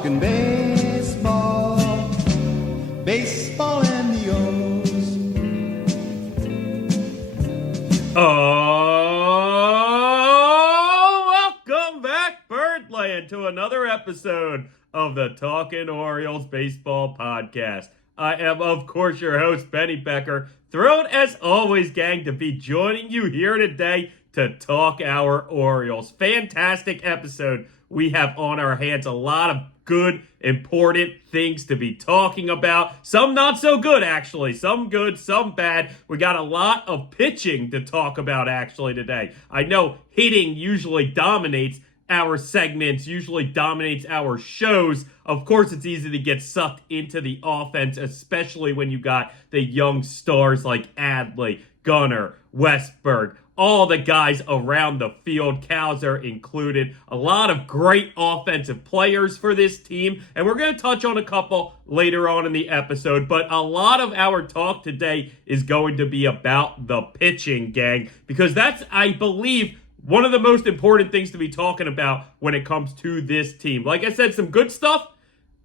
Talking baseball, baseball and the O's. Oh, welcome back, Birdland, to another episode of the Talkin Orioles Baseball Podcast. I am, of course, your host, Benny Becker. Thrilled, as always, gang, to be joining you here today to talk our Orioles. Fantastic episode we have on our hands. A lot of good, important things to be talking about. Some not so good, actually. Some good, some bad. We got a lot of pitching to talk about, actually, today. I know hitting usually dominates our segments, usually dominates our shows. Of course, it's easy to get sucked into the offense, especially when you got the young stars like Adley, Gunnar, Westberg, all the guys around the field, Cowser included. A lot of great offensive players for this team, and we're going to touch on a couple later on in the episode, but a lot of our talk today is going to be about the pitching, gang, because that's, I believe, one of the most important things to be talking about when it comes to this team. Like I said, some good stuff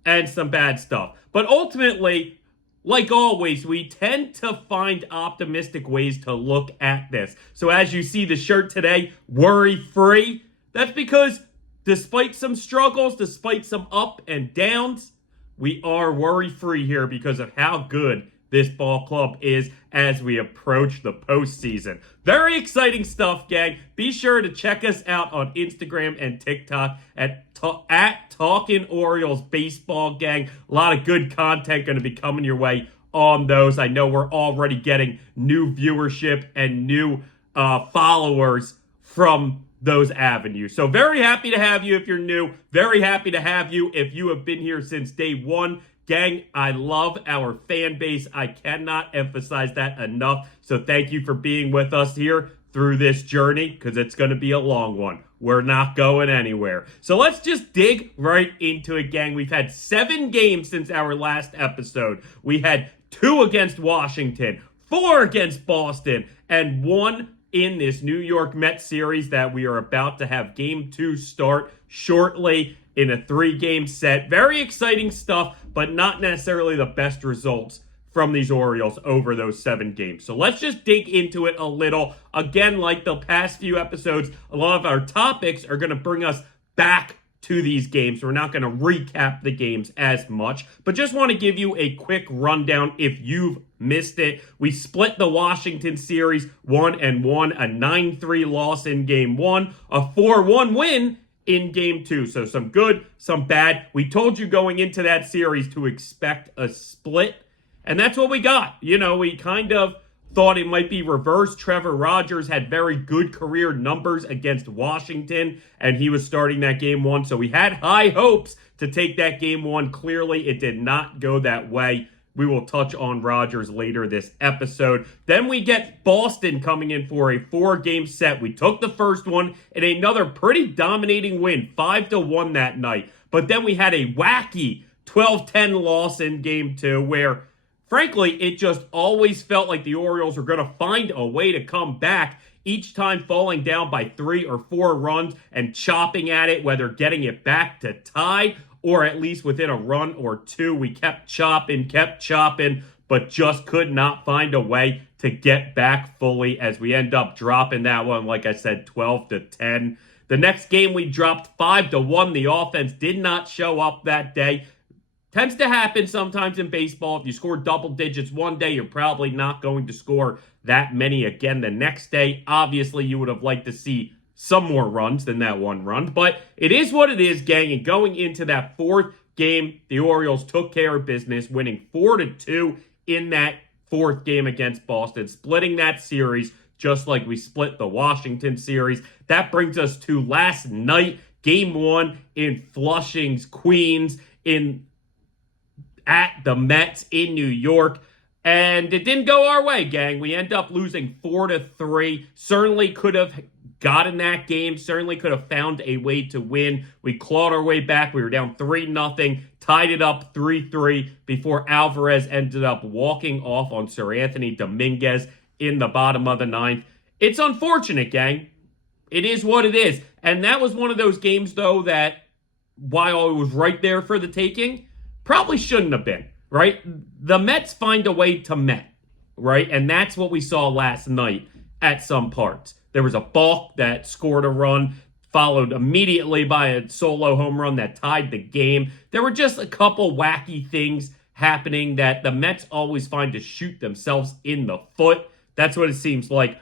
and some bad stuff. But ultimately, like always, we tend to find optimistic ways to look at this. So as you see the shirt today, worry-free, that's because despite some struggles, despite some up and downs, we are worry-free here because of how good this ball club is as we approach the postseason. Very exciting stuff, gang. Be sure to check us out on Instagram and TikTok at Talkin Orioles Baseball, gang. A lot of good content going to be coming your way on those. I know we're already getting new viewership and new followers from those avenues. So very happy to have you if you're new. Very happy to have you if you have been here since day one. Gang, I love our fan base. I cannot emphasize that enough. So thank you for being with us here through this journey, because it's going to be a long one. We're not going anywhere. So let's just dig right into it, gang. We've had 7 games since our last episode. We had 2 against Washington, 4 against Boston, and 1 in this New York Mets series that we are about to have Game 2 start shortly in a 3-game set. Very exciting stuff, but not necessarily the best results from these Orioles over those 7 games. So let's just dig into it a little. Again, like the past few episodes, a lot of our topics are going to bring us back to these games. We're not going to recap the games as much, but just want to give you a quick rundown if you've missed it. We split the Washington series 1-1, a 9-3 loss in Game 1, a 4-1 win in Game 2. So some good, some bad. We told you going into that series to expect a split, and that's what we got. You know, we kind of thought it might be reversed. Trevor Rogers had very good career numbers against Washington, and he was starting that Game 1. So we had high hopes to take that Game 1. Clearly, it did not go that way. We will touch on Rogers later this episode. Then we get Boston coming in for a 4-game set. We took the first one in another pretty dominating win, 5-1 that night. But then we had a wacky 12-10 loss in Game 2 where, frankly, it just always felt like the Orioles were going to find a way to come back, each time falling down by 3 or 4 runs and chopping at it, whether getting it back to tie or at least within a run or 2. We kept chopping, but just could not find a way to get back fully as we end up dropping that one, like I said, 12-10. The next game we dropped 5-1. The offense did not show up that day. Tends to happen sometimes in baseball. If you score double digits one day, you're probably not going to score that many again the next day. Obviously, you would have liked to see some more runs than that 1 run, but it is what it is, gang. And going into that 4th game, the Orioles took care of business, winning 4-2 in that 4th game against Boston, splitting that series just like we split the Washington series. That brings us to last night, Game 1 in Flushing's, Queens, at the Mets in New York. And it didn't go our way, gang. We end up losing 4-3. Certainly could have gotten that game. Certainly could have found a way to win. We clawed our way back. We were down 3-0. Tied it up 3-3 before Alvarez ended up walking off on Seranthony Dominguez in the bottom of the 9th. It's unfortunate, gang. It is what it is. And that was one of those games, though, that while it was right there for the taking, probably shouldn't have been, right? The Mets find a way to Met, right? And that's what we saw last night at some parts. There was a balk that scored a run, followed immediately by a solo home run that tied the game. There were just a couple wacky things happening that the Mets always find to shoot themselves in the foot. That's what it seems like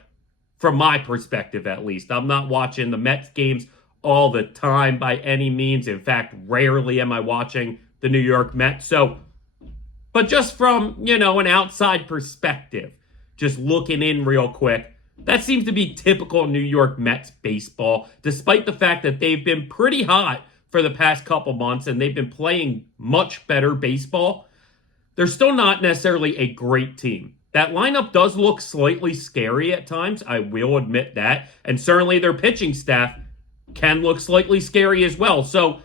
from my perspective, at least. I'm not watching the Mets games all the time by any means. In fact, rarely am I watching the New York Mets. But just from, an outside perspective, just looking in real quick, that seems to be typical New York Mets baseball, despite the fact that they've been pretty hot for the past couple months and they've been playing much better baseball. They're still not necessarily a great team. That lineup does look slightly scary at times, I will admit that. And certainly their pitching staff can look slightly scary as well. So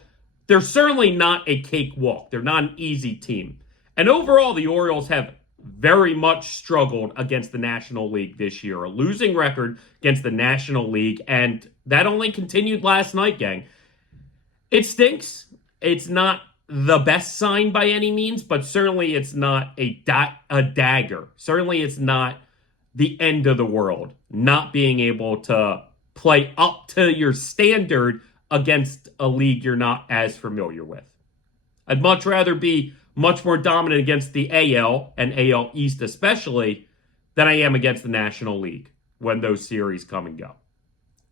they're certainly not a cakewalk. They're not an easy team. And overall, the Orioles have very much struggled against the National League this year. A losing record against the National League, and that only continued last night, gang. It stinks. It's not the best sign by any means, but certainly it's not a dagger. Certainly it's not the end of the world, not being able to play up to your standard against a league you're not as familiar with. I'd much rather be much more dominant against the AL and AL East especially than I am against the National League when those series come and go.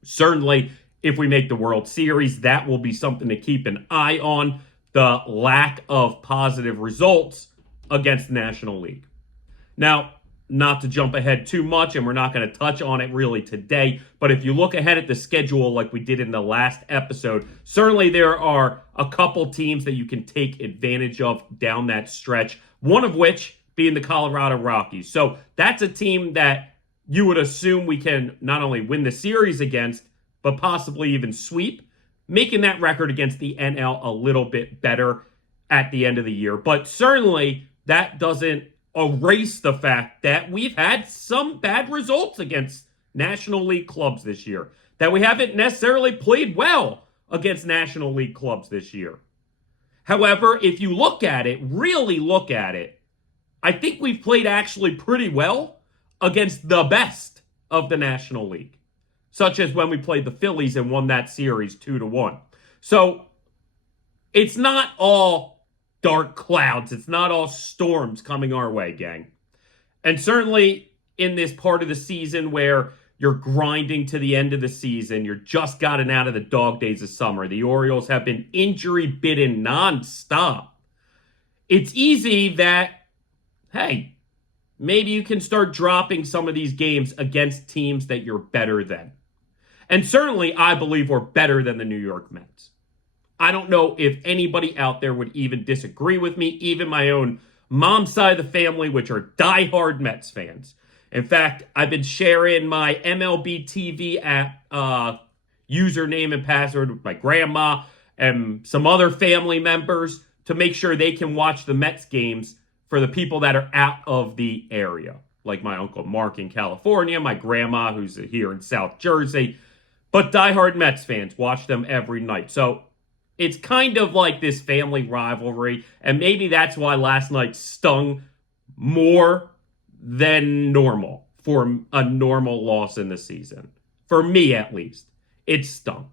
Certainly, if we make the World Series, that will be something to keep an eye on, the lack of positive results against the National League. Now, not to jump ahead too much, and we're not going to touch on it really today, but if you look ahead at the schedule like we did in the last episode, certainly there are a couple teams that you can take advantage of down that stretch, one of which being the Colorado Rockies. So that's a team that you would assume we can not only win the series against, but possibly even sweep, making that record against the NL a little bit better at the end of the year. But certainly that doesn't erase the fact that we've had some bad results against National League clubs this year, that we haven't necessarily played well against National League clubs this year. However, if you look at it, really look at it, I think we've played actually pretty well against the best of the National League, such as when we played the Phillies and won that series 2-1. So it's not all dark clouds. It's not all storms coming our way, gang. And certainly in this part of the season where you're grinding to the end of the season, you're just gotten out of the dog days of summer, the Orioles have been injury-bitten nonstop. It's easy that, hey, maybe you can start dropping some of these games against teams that you're better than. And certainly I believe we're better than the New York Mets. I don't know if anybody out there would even disagree with me, even my own mom's side of the family, which are diehard Mets fans. In fact, I've been sharing my MLB TV app username and password with my grandma and some other family members to make sure they can watch the Mets games for the people that are out of the area. Like my Uncle Mark in California, my grandma who's here in South Jersey. But diehard Mets fans watch them every night. So it's kind of like this family rivalry, and maybe that's why last night stung more than normal for a normal loss in the season. For me, at least, it stung.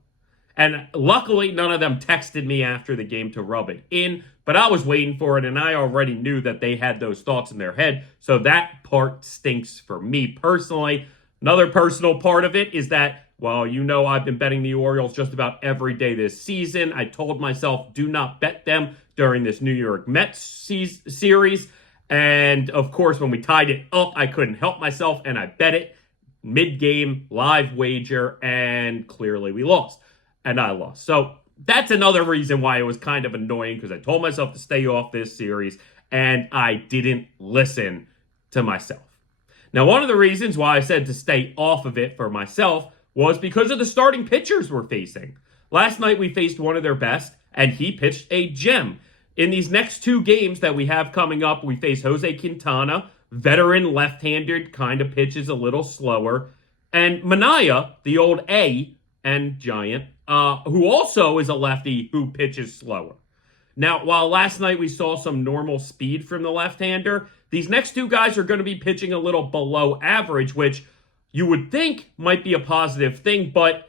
And luckily, none of them texted me after the game to rub it in, but I was waiting for it, and I already knew that they had those thoughts in their head, so that part stinks for me personally. Another personal part of it is that, well, I've been betting the Orioles just about every day this season. I told myself, do not bet them during this New York Mets series. And, of course, when we tied it up, I couldn't help myself, and I bet it mid-game, live wager, and clearly we lost. And I lost. So that's another reason why it was kind of annoying, because I told myself to stay off this series, and I didn't listen to myself. Now, one of the reasons why I said to stay off of it for myself was because of the starting pitchers we're facing. Last night we faced one of their best, and he pitched a gem. In these next two games that we have coming up, we face Jose Quintana, veteran left-handed, kind of pitches a little slower, and Manaea, the old A and giant, who also is a lefty who pitches slower. Now, while last night we saw some normal speed from the left-hander, these next two guys are going to be pitching a little below average, which you would think might be a positive thing, but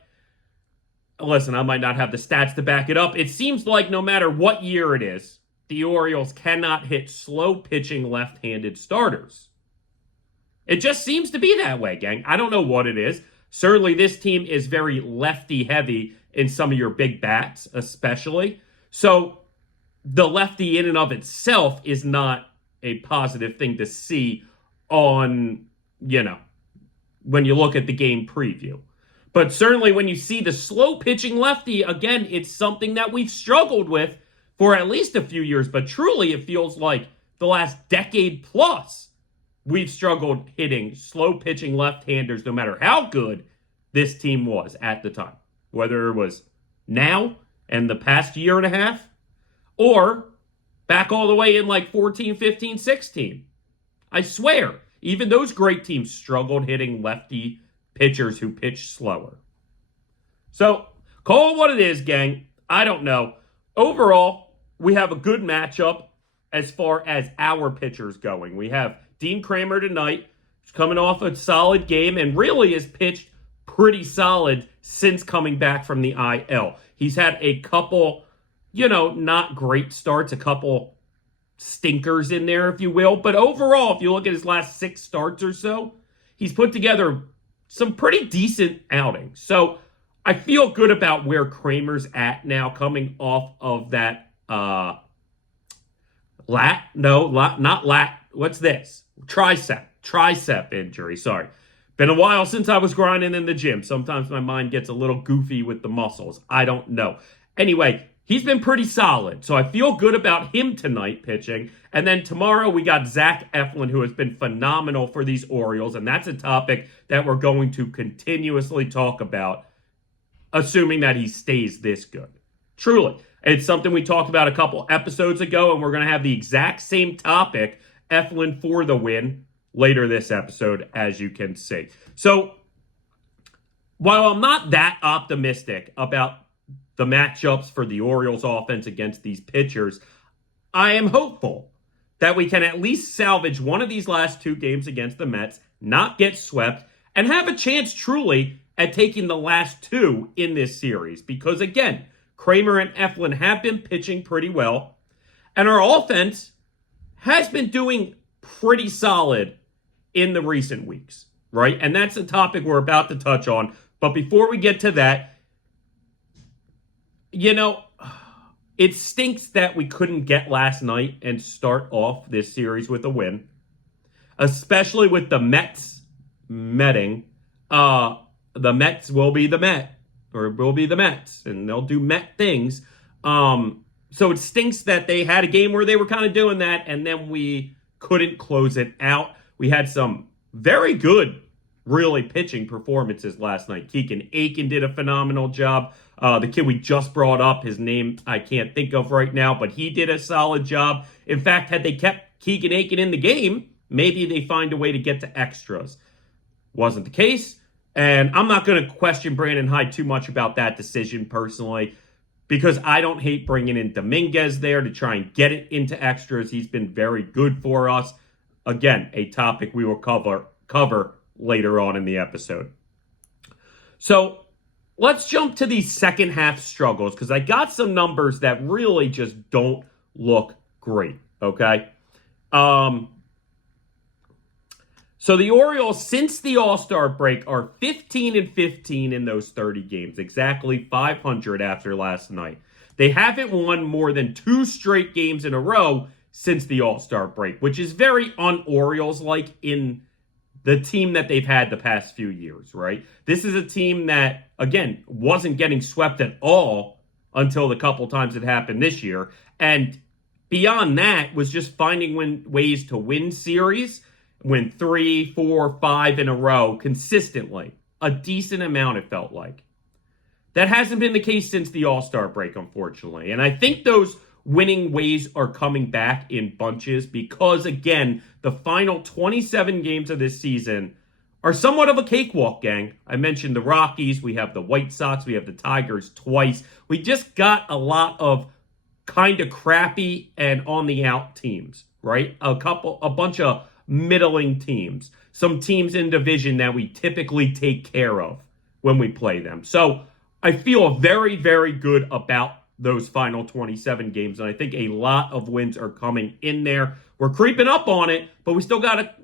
listen, I might not have the stats to back it up. It seems like no matter what year it is, the Orioles cannot hit slow-pitching left-handed starters. It just seems to be that way, gang. I don't know what it is. Certainly, this team is very lefty-heavy in some of your big bats, especially. So the lefty in and of itself is not a positive thing to see on, when you look at the game preview. But certainly when you see the slow pitching lefty, again, it's something that we've struggled with for at least a few years. But truly, it feels like the last decade plus, we've struggled hitting slow pitching left-handers no matter how good this team was at the time. Whether it was now and the past year and a half, or back all the way in like 14, 15, 16. I swear, even those great teams struggled hitting lefty pitchers who pitch slower. So, call it what it is, gang. I don't know. Overall, we have a good matchup as far as our pitchers going. We have Dean Kramer tonight, coming off a solid game and really has pitched pretty solid since coming back from the IL. He's had a couple, not great starts, a couple stinkers in there, if you will. But overall, if you look at his last 6 starts or so, he's put together some pretty decent outings. So I feel good about where Kramer's at now, coming off of that tricep injury. Sorry. Been a while since I was grinding in the gym. Sometimes my mind gets a little goofy with the muscles. I don't know. Anyway, he's been pretty solid. So I feel good about him tonight pitching. And then tomorrow we got Zach Eflin, who has been phenomenal for these Orioles. And that's a topic that we're going to continuously talk about, assuming that he stays this good. Truly. It's something we talked about a couple episodes ago, and we're going to have the exact same topic, Eflin for the win, later this episode, as you can see. So, while I'm not that optimistic about the matchups for the Orioles offense against these pitchers, I am hopeful that we can at least salvage one of these last 2 games against the Mets, not get swept, and have a chance truly at taking the last 2 in this series. Because again, Kramer and Eflin have been pitching pretty well, and our offense has been doing pretty solid in the recent weeks, right? And that's a topic we're about to touch on. But before we get to that, it stinks that we couldn't get last night and start off this series with a win, especially with the Mets metting. The Mets will be the Met, or will be the Mets, and they'll do Met things. So it stinks that they had a game where they were kind of doing that, and then we couldn't close it out. We had some very good, really, pitching performances last night. Keegan Aiken did a phenomenal job. The kid we just brought up, his name I can't think of right now, but he did a solid job. In fact, had they kept Keegan Aiken in the game, maybe they find a way to get to extras. Wasn't the case, and I'm not going to question Brandon Hyde too much about that decision personally, because I don't hate bringing in Dominguez there to try and get it into extras. He's been very good for us. Again, a topic we will cover later on in the episode. So let's jump to these second half struggles, because I got some numbers that really just don't look great, okay? So the Orioles, since the All-Star break, are 15-15 in those 30 games, exactly 500 after last night. They haven't won more than 2 straight games in a row since the All-Star break, which is very un-Orioles-like in the team that they've had the past few years, right? This is a team that, again, wasn't getting swept at all until the couple times it happened this year. And beyond that, was just finding ways to win series, win 3, 4, 5 in a row consistently. A decent amount, it felt like. That hasn't been the case since the All-Star break, unfortunately. And I think those winning ways are coming back in bunches because, again, the final 27 games of this season are somewhat of a cakewalk, gang. I mentioned the Rockies. We have the White Sox. We have the Tigers twice. We just got a lot of kind of crappy and on the out teams, right? A bunch of middling teams. Some teams in division that we typically take care of when we play them. So I feel very, very good about those final 27 games. And I think a lot of wins are coming in there. We're creeping up on it, but we still got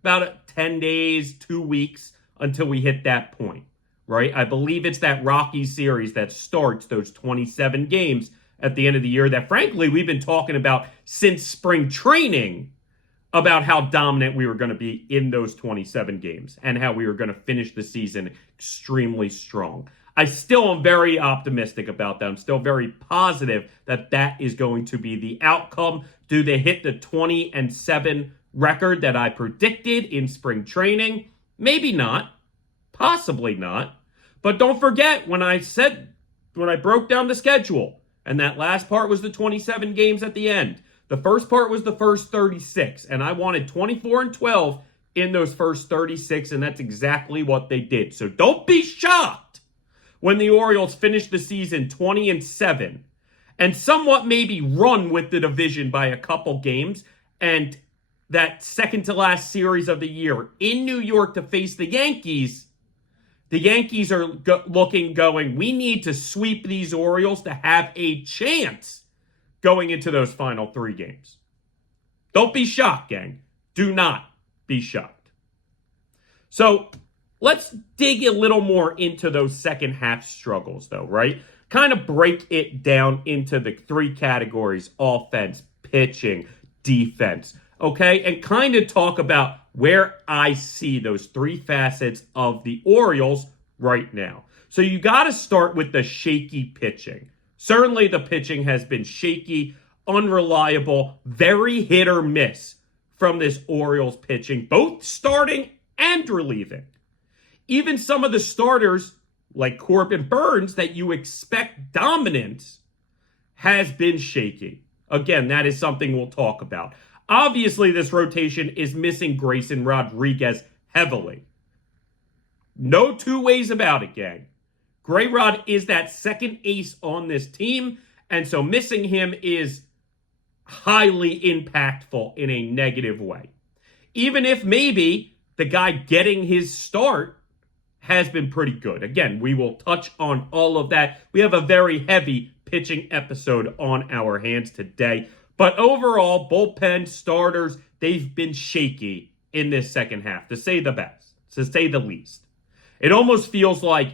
about 10 days, 2 weeks until we hit that point, right? I believe it's that Rockies series that starts those 27 games at the end of the year that, frankly, we've been talking about since spring training about how dominant we were going to be in those 27 games and how we were going to finish the season extremely strong. I still am very optimistic about that. I'm still very positive that that is going to be the outcome. Do they hit the 20-7 record that I predicted in spring training? Maybe not. Possibly not. But don't forget when I broke down the schedule, and that last part was the 27 games at the end. The first part was the first 36, and I wanted 24-12 in those first 36, and that's exactly what they did. So don't be shocked when the Orioles finish the season 20-7 and somewhat maybe run with the division by a couple games, and that second to last series of the year in New York to face the Yankees are going, we need to sweep these Orioles to have a chance going into those final 3 games. Don't be shocked, gang. Do not be shocked. So let's dig a little more into those second half struggles, though, right? Kind of break it down into the 3 categories: offense, pitching, defense, okay? And kind of talk about where I see those 3 facets of the Orioles right now. So you got to start with the shaky pitching. Certainly the pitching has been shaky, unreliable, very hit or miss from this Orioles pitching, both starting and relieving. Even some of the starters, like Corbin Burns, that you expect dominance, has been shaky. Again, that is something we'll talk about. Obviously, this rotation is missing Grayson Rodriguez heavily. No 2 ways about it, gang. Gray Rod is that second ace on this team, and so missing him is highly impactful in a negative way. Even if maybe the guy getting his start has been pretty good. Again, we will touch on all of that. We have a very heavy pitching episode on our hands today. But overall, bullpen starters, they've been shaky in this second half, to say the best, to say the least. It almost feels like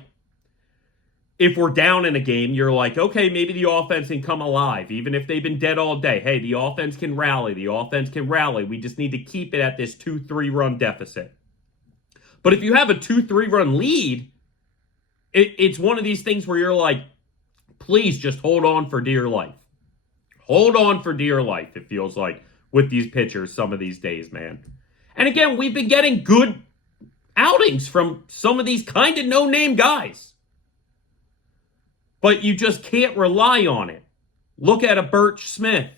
if we're down in a game, you're like, okay, maybe the offense can come alive, even if they've been dead all day. Hey, the offense can rally. The offense can rally. We just need to keep it at this 2-3 run deficit. But if you have a 2-3 run lead, it's one of these things where you're like, please just hold on for dear life. Hold on for dear life, it feels like, with these pitchers some of these days, man. And again, we've been getting good outings from some of these kind of no-name guys. But you just can't rely on it. Look at a Birch Smith.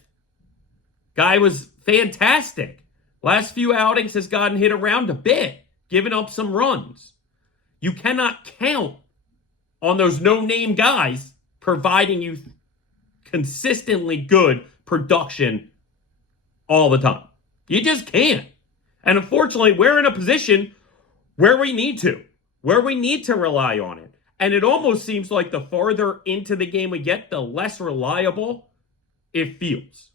Guy was fantastic. Last few outings has gotten hit around a bit, giving up some runs. You cannot count on those no-name guys providing you consistently good production all the time. You just can't. And unfortunately, we're in a position where we need to rely on it. And it almost seems like the farther into the game we get, the less reliable it feels.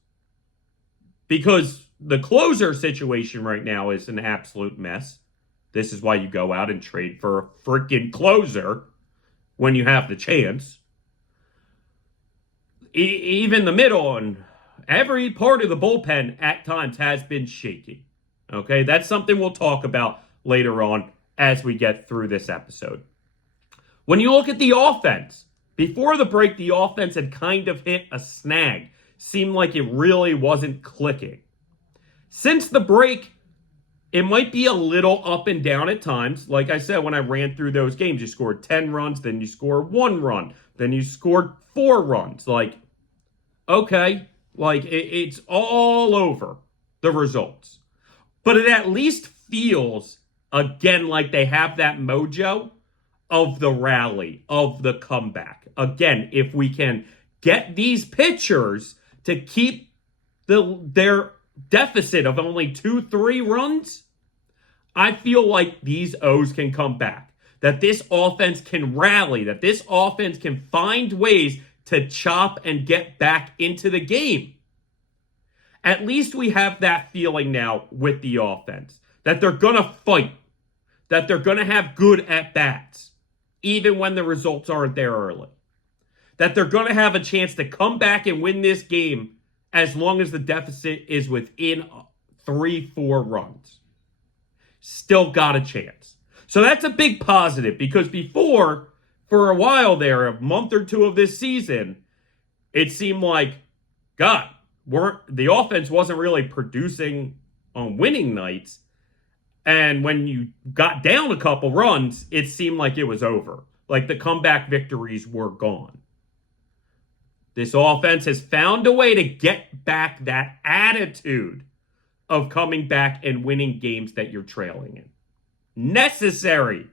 Because the closer situation right now is an absolute mess. This is why you go out and trade for a freaking closer when you have the chance. Even the middle and every part of the bullpen at times has been shaky. Okay, that's something we'll talk about later on as we get through this episode. When you look at the offense, before the break, the offense had kind of hit a snag. Seemed like it really wasn't clicking. Since the break, it might be a little up and down at times. Like I said, when I ran through those games, you scored 10 runs, then you scored 1 run, then you scored 4 runs. Like, okay, like it's all over the results. But it at least feels again, like they have that mojo of the rally, of the comeback. Again, if we can get these pitchers to keep their deficit of only 2-3 runs, I feel like these O's can come back. That this offense can rally, that this offense can find ways to chop and get back into the game. At least we have that feeling now with the offense. That they're going to fight. That they're going to have good at-bats. Even when the results aren't there early. That they're going to have a chance to come back and win this game as long as the deficit is within 3-4 runs. Still got a chance. So that's a big positive because before, for a while there, a month or two of this season, it seemed like, God, the offense wasn't really producing on winning nights. And when you got down a couple runs, it seemed like it was over. Like the comeback victories were gone. This offense has found a way to get back that attitude of coming back and winning games that you're trailing in. Necessary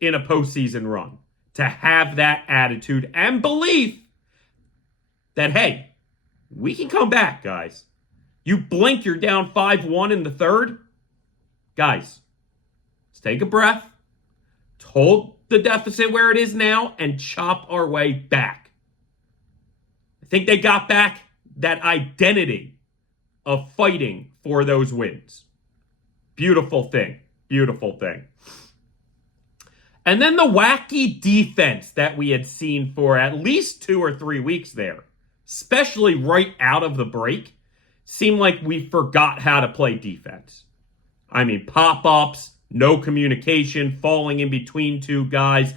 in a postseason run to have that attitude and belief that, hey, we can come back, guys. You blink, you're down 5-1 in the third. Guys, let's take a breath, hold the deficit where it is now, and chop our way back. I think they got back that identity of fighting for those wins. Beautiful thing. Beautiful thing. And then the wacky defense that we had seen for at least 2 or 3 weeks there, especially right out of the break, seemed like we forgot how to play defense. I mean, pop-ups, no communication, falling in between two guys,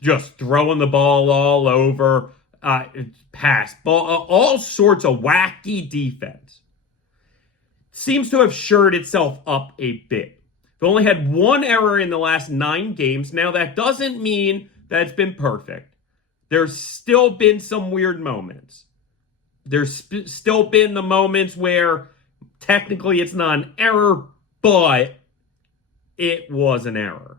just throwing the ball all over, pass, ball, all sorts of wacky defense. Seems to have shored itself up a bit. We've only had one error in the last 9 games. Now, that doesn't mean that it's been perfect. There's still been some weird moments. There's still been the moments where technically it's not an error, but it was an error.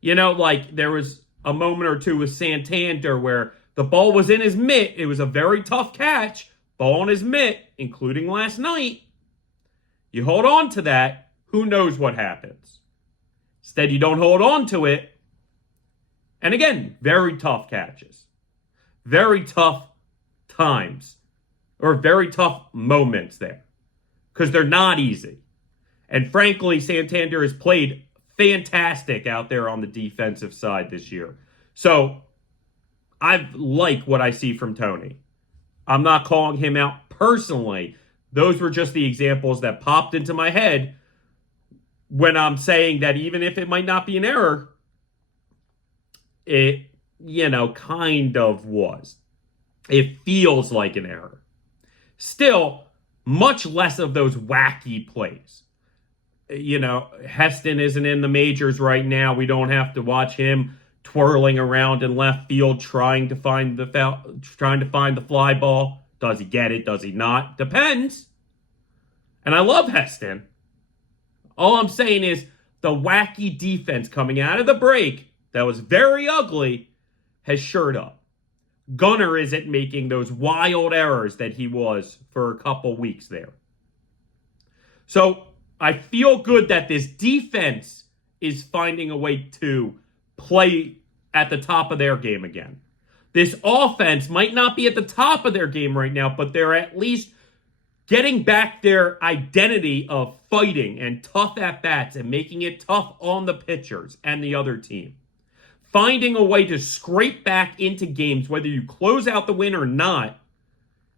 You know, like there was a moment or two with Santander where the ball was in his mitt. It was a very tough catch. Ball in his mitt, including last night. You hold on to that, who knows what happens. Instead, you don't hold on to it. And again, very tough catches. Very tough times. Or very tough moments there. Because they're not easy. And frankly, Santander has played fantastic out there on the defensive side this year. So, I like what I see from Tony. I'm not calling him out personally. Those were just the examples that popped into my head when I'm saying that even if it might not be an error, it, kind of was. It feels like an error. Still, much less of those wacky plays. Heston isn't in the majors right now. We don't have to watch him twirling around in left field trying to find the fly ball. Does he get it? Does he not? Depends. And I love Heston. All I'm saying is the wacky defense coming out of the break that was very ugly has shored up. Gunnar isn't making those wild errors that he was for a couple weeks there. So I feel good that this defense is finding a way to play at the top of their game again. This offense might not be at the top of their game right now, but they're at least getting back their identity of fighting and tough at-bats and making it tough on the pitchers and the other team. Finding a way to scrape back into games, whether you close out the win or not,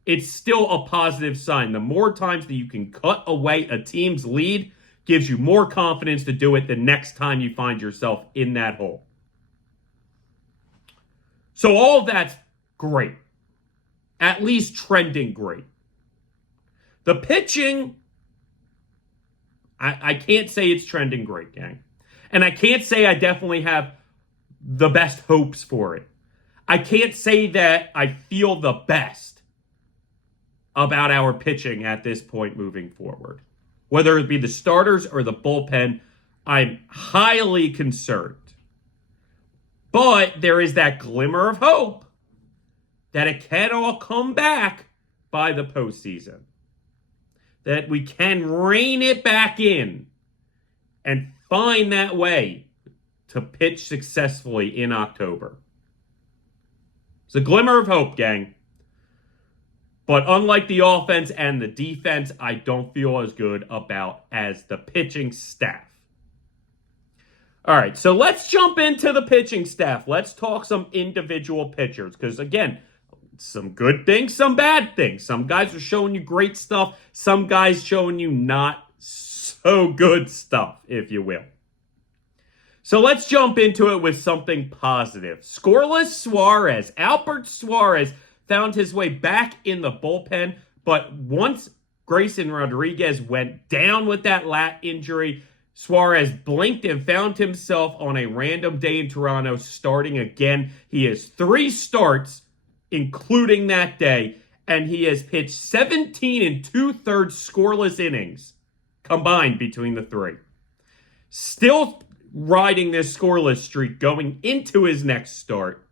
it's still a positive sign. The more times that you can cut away a team's lead gives you more confidence to do it the next time you find yourself in that hole. So all of that's great. At least trending great. The pitching, I can't say it's trending great, gang. And I can't say I definitely have the best hopes for it. I can't say that I feel the best about our pitching at this point moving forward. Whether it be the starters or the bullpen, I'm highly concerned. But there is that glimmer of hope that it can all come back by the postseason. That we can rein it back in and find that way to pitch successfully in October. It's a glimmer of hope, gang. But unlike the offense and the defense, I don't feel as good about as the pitching staff. All right, so let's jump into the pitching staff. Let's talk some individual pitchers. Because, again, some good things, some bad things. Some guys are showing you great stuff. Some guys showing you not so good stuff, if you will. So let's jump into it with something positive. Scoreless Suarez. Albert Suarez found his way back in the bullpen. But once Grayson Rodriguez went down with that lat injury, Suarez blinked and found himself on a random day in Toronto starting again. He has 3 starts, including that day, and he has pitched 17 2/3 scoreless innings combined between the 3. Still riding this scoreless streak going into his next start.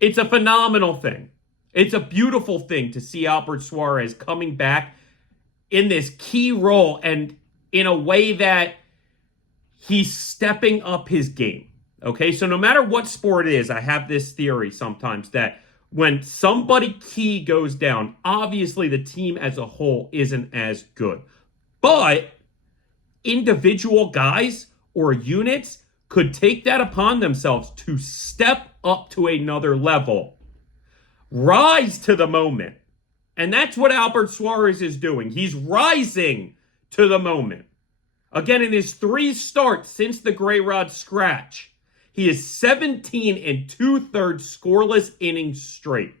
It's a phenomenal thing. It's a beautiful thing to see Albert Suarez coming back in this key role and in a way that he's stepping up his game. Okay, so no matter what sport it is, I have this theory sometimes that when somebody key goes down, obviously the team as a whole isn't as good. But individual guys or units could take that upon themselves to step up to another level. Rise to the moment. And that's what Albert Suarez is doing. He's rising to the moment. Again, in his 3 starts since the Gray Rod scratch, he is 17 2/3 scoreless innings straight.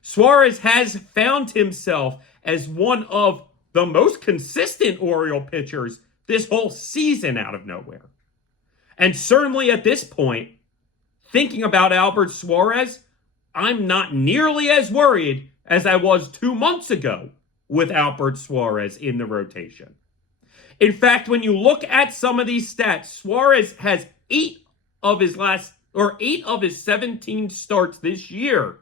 Suarez has found himself as one of the most consistent Oriole pitchers this whole season out of nowhere. And certainly at this point, thinking about Albert Suarez, I'm not nearly as worried as I was 2 months ago with Albert Suarez in the rotation. In fact, when you look at some of these stats, Suarez has 8 of his 17 starts this year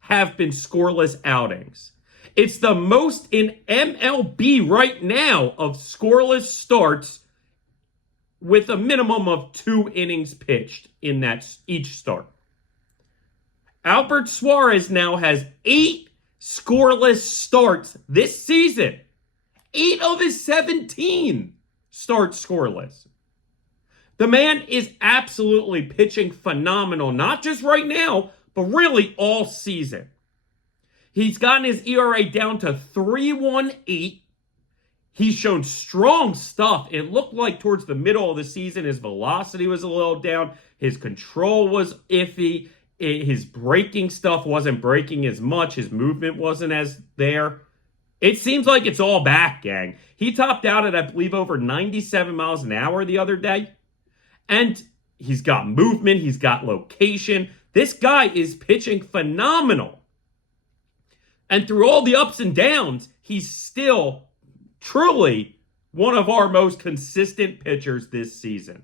have been scoreless outings. It's the most in MLB right now of scoreless starts with a minimum of 2 innings pitched in that each start. Albert Suarez now has 8 scoreless starts this season. 8 of his 17 starts scoreless. The man is absolutely pitching phenomenal, not just right now, but really all season. He's gotten his ERA down to 3.18. He's shown strong stuff. It looked like towards the middle of the season, his velocity was a little down. His control was iffy. His breaking stuff wasn't breaking as much. His movement wasn't as there. It seems like it's all back, gang. He topped out at, I believe, over 97 miles an hour the other day. And he's got movement. He's got location. This guy is pitching phenomenal. And through all the ups and downs, he's still truly one of our most consistent pitchers this season.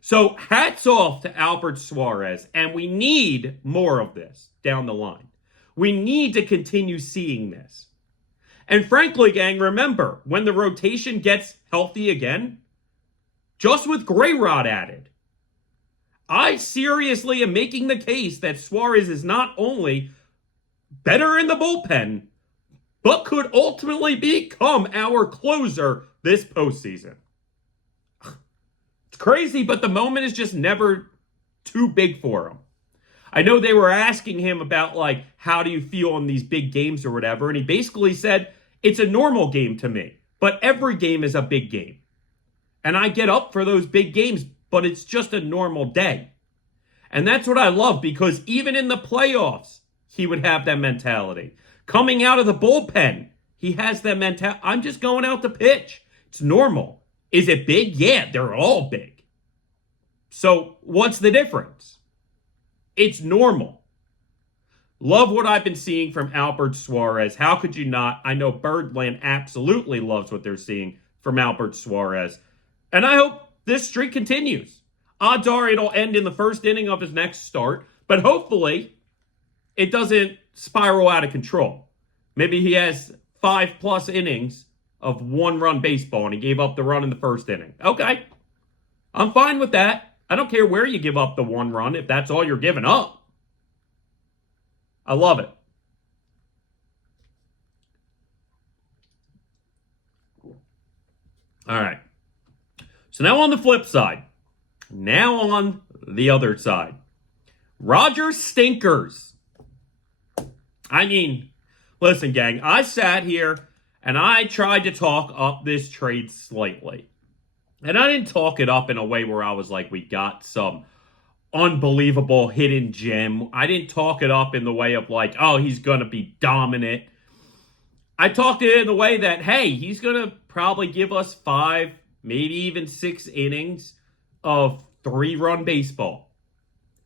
So hats off to Albert Suarez, and we need more of this down the line. We need to continue seeing this. And frankly, gang, remember, when the rotation gets healthy again, just with Gray Rod added, I seriously am making the case that Suarez is not only better in the bullpen, but could ultimately become our closer this postseason. It's crazy, but the moment is just never too big for him. I know they were asking him about, like, how do you feel in these big games or whatever, and he basically said, it's a normal game to me, but every game is a big game. And I get up for those big games, but it's just a normal day. And that's what I love, because even in the playoffs, he would have that mentality. Coming out of the bullpen, he has that mentality. I'm just going out to pitch. It's normal. Is it big? Yeah, they're all big. So what's the difference? It's normal. Love what I've been seeing from Albert Suarez. How could you not? I know Birdland absolutely loves what they're seeing from Albert Suarez. And I hope this streak continues. Odds are it'll end in the first inning of his next start, but hopefully it doesn't spiral out of control. Maybe he has 5+ innings of 1-run baseball and he gave up the run in the first inning. Okay. I'm fine with that. I don't care where you give up the 1 run if that's all you're giving up. I love it. All right. So now on the flip side. Now on the other side. Rogers stinkers. I mean, listen, gang, I sat here and I tried to talk up this trade slightly. And I didn't talk it up in a way where I was like, we got some unbelievable hidden gem. I didn't talk it up in the way of like, oh, he's going to be dominant. I talked it in the way that, hey, he's going to probably give us 5, maybe even 6 innings of 3-run baseball.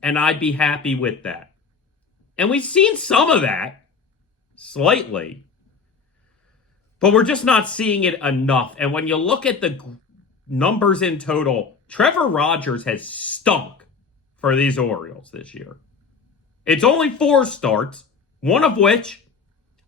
And I'd be happy with that. And we've seen some of that, slightly. But we're just not seeing it enough. And when you look at the numbers in total, Trevor Rogers has stunk for these Orioles this year. It's only 4 starts, one of which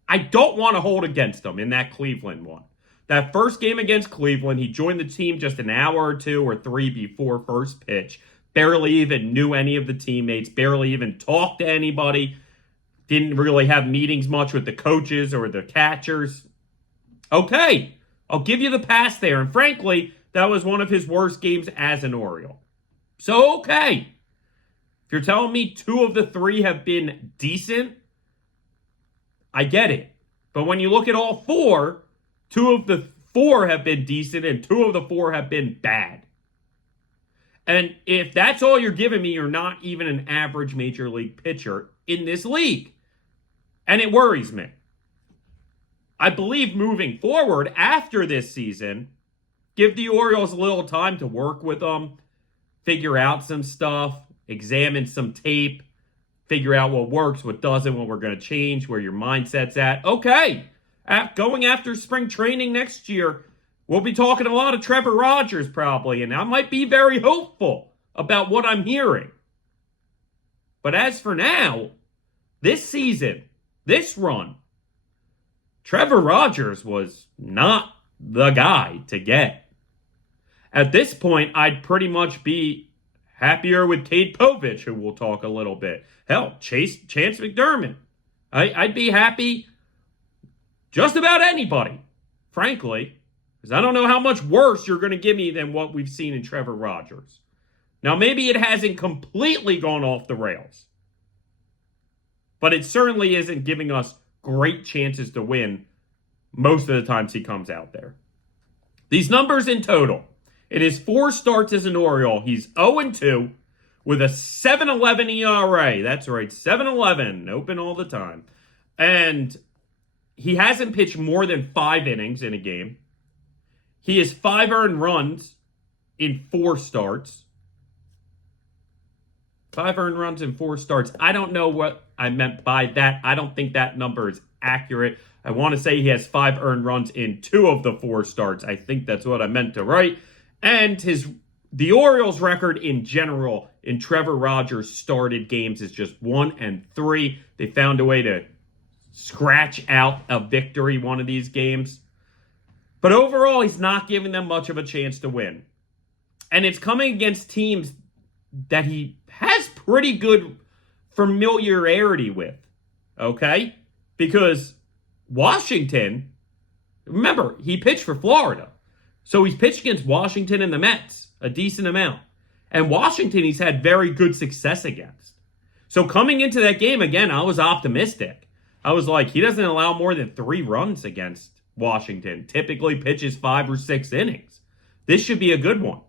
I don't want to hold against him in that Cleveland one. That first game against Cleveland, he joined the team just an hour or 2 or 3 before first pitch. Barely even knew any of the teammates, barely even talked to anybody. Didn't really have meetings much with the coaches or the catchers. Okay, I'll give you the pass there. And frankly, that was one of his worst games as an Oriole. So, okay. If you're telling me 2 of the 3 have been decent, I get it. But when you look at all 4, 2 of the 4 have been decent and 2 of the 4 have been bad. And if that's all you're giving me, you're not even an average major league pitcher in this league. And it worries me. I believe moving forward after this season, give the Orioles a little time to work with them, figure out some stuff, examine some tape, figure out what works, what doesn't, what we're going to change, where your mindset's at. Okay, going after spring training next year, we'll be talking a lot of Trevor Rogers probably, and I might be very hopeful about what I'm hearing. But as for now, this season, this run, Trevor Rogers was not the guy to get. At this point, I'd pretty much be happier with Cade Povich, who we'll talk a little bit. Hell, Chance McDermott. I'd be happy just about anybody, frankly, because I don't know how much worse you're going to give me than what we've seen in Trevor Rogers. Now, maybe it hasn't completely gone off the rails, but it certainly isn't giving us great chances to win most of the times he comes out there. These numbers in total, in his 4 starts as an Oriole, he's 0-2 with a 7.11 ERA. That's right, 7.11, open all the time. And he hasn't pitched more than 5 innings in a game. He has 5 earned runs in 4 starts. 5 earned runs in 4 starts. I don't know what I meant by that. I don't think that number is accurate. I want to say he has 5 earned runs in 2 of the 4 starts. I think that's what I meant to write. And the Orioles' record in general in Trevor Rogers started games is just 1-3. They found a way to scratch out a victory one of these games. But overall, he's not giving them much of a chance to win. And it's coming against teams that he has pretty good familiarity with. Okay? Because Washington, remember, he pitched for Florida. So he's pitched against Washington and the Mets a decent amount. And Washington he's had very good success against. So coming into that game, again, I was optimistic. I was like, he doesn't allow more than 3 runs against Washington. Typically pitches 5 or 6 innings. This should be a good one.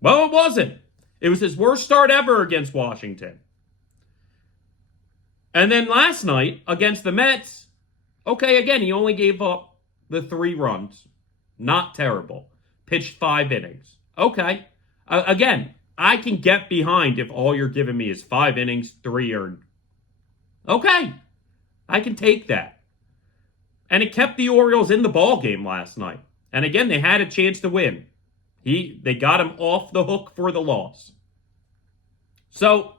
Well, it wasn't. It was his worst start ever against Washington. And then last night against the Mets, okay, again, he only gave up the 3 runs. Not terrible. Pitched 5 innings. Okay. Again, I can get behind if all you're giving me is 5 innings, 3 earned. Okay. I can take that. And it kept the Orioles in the ball game last night. And again, they had a chance to win. They got him off the hook for the loss. So,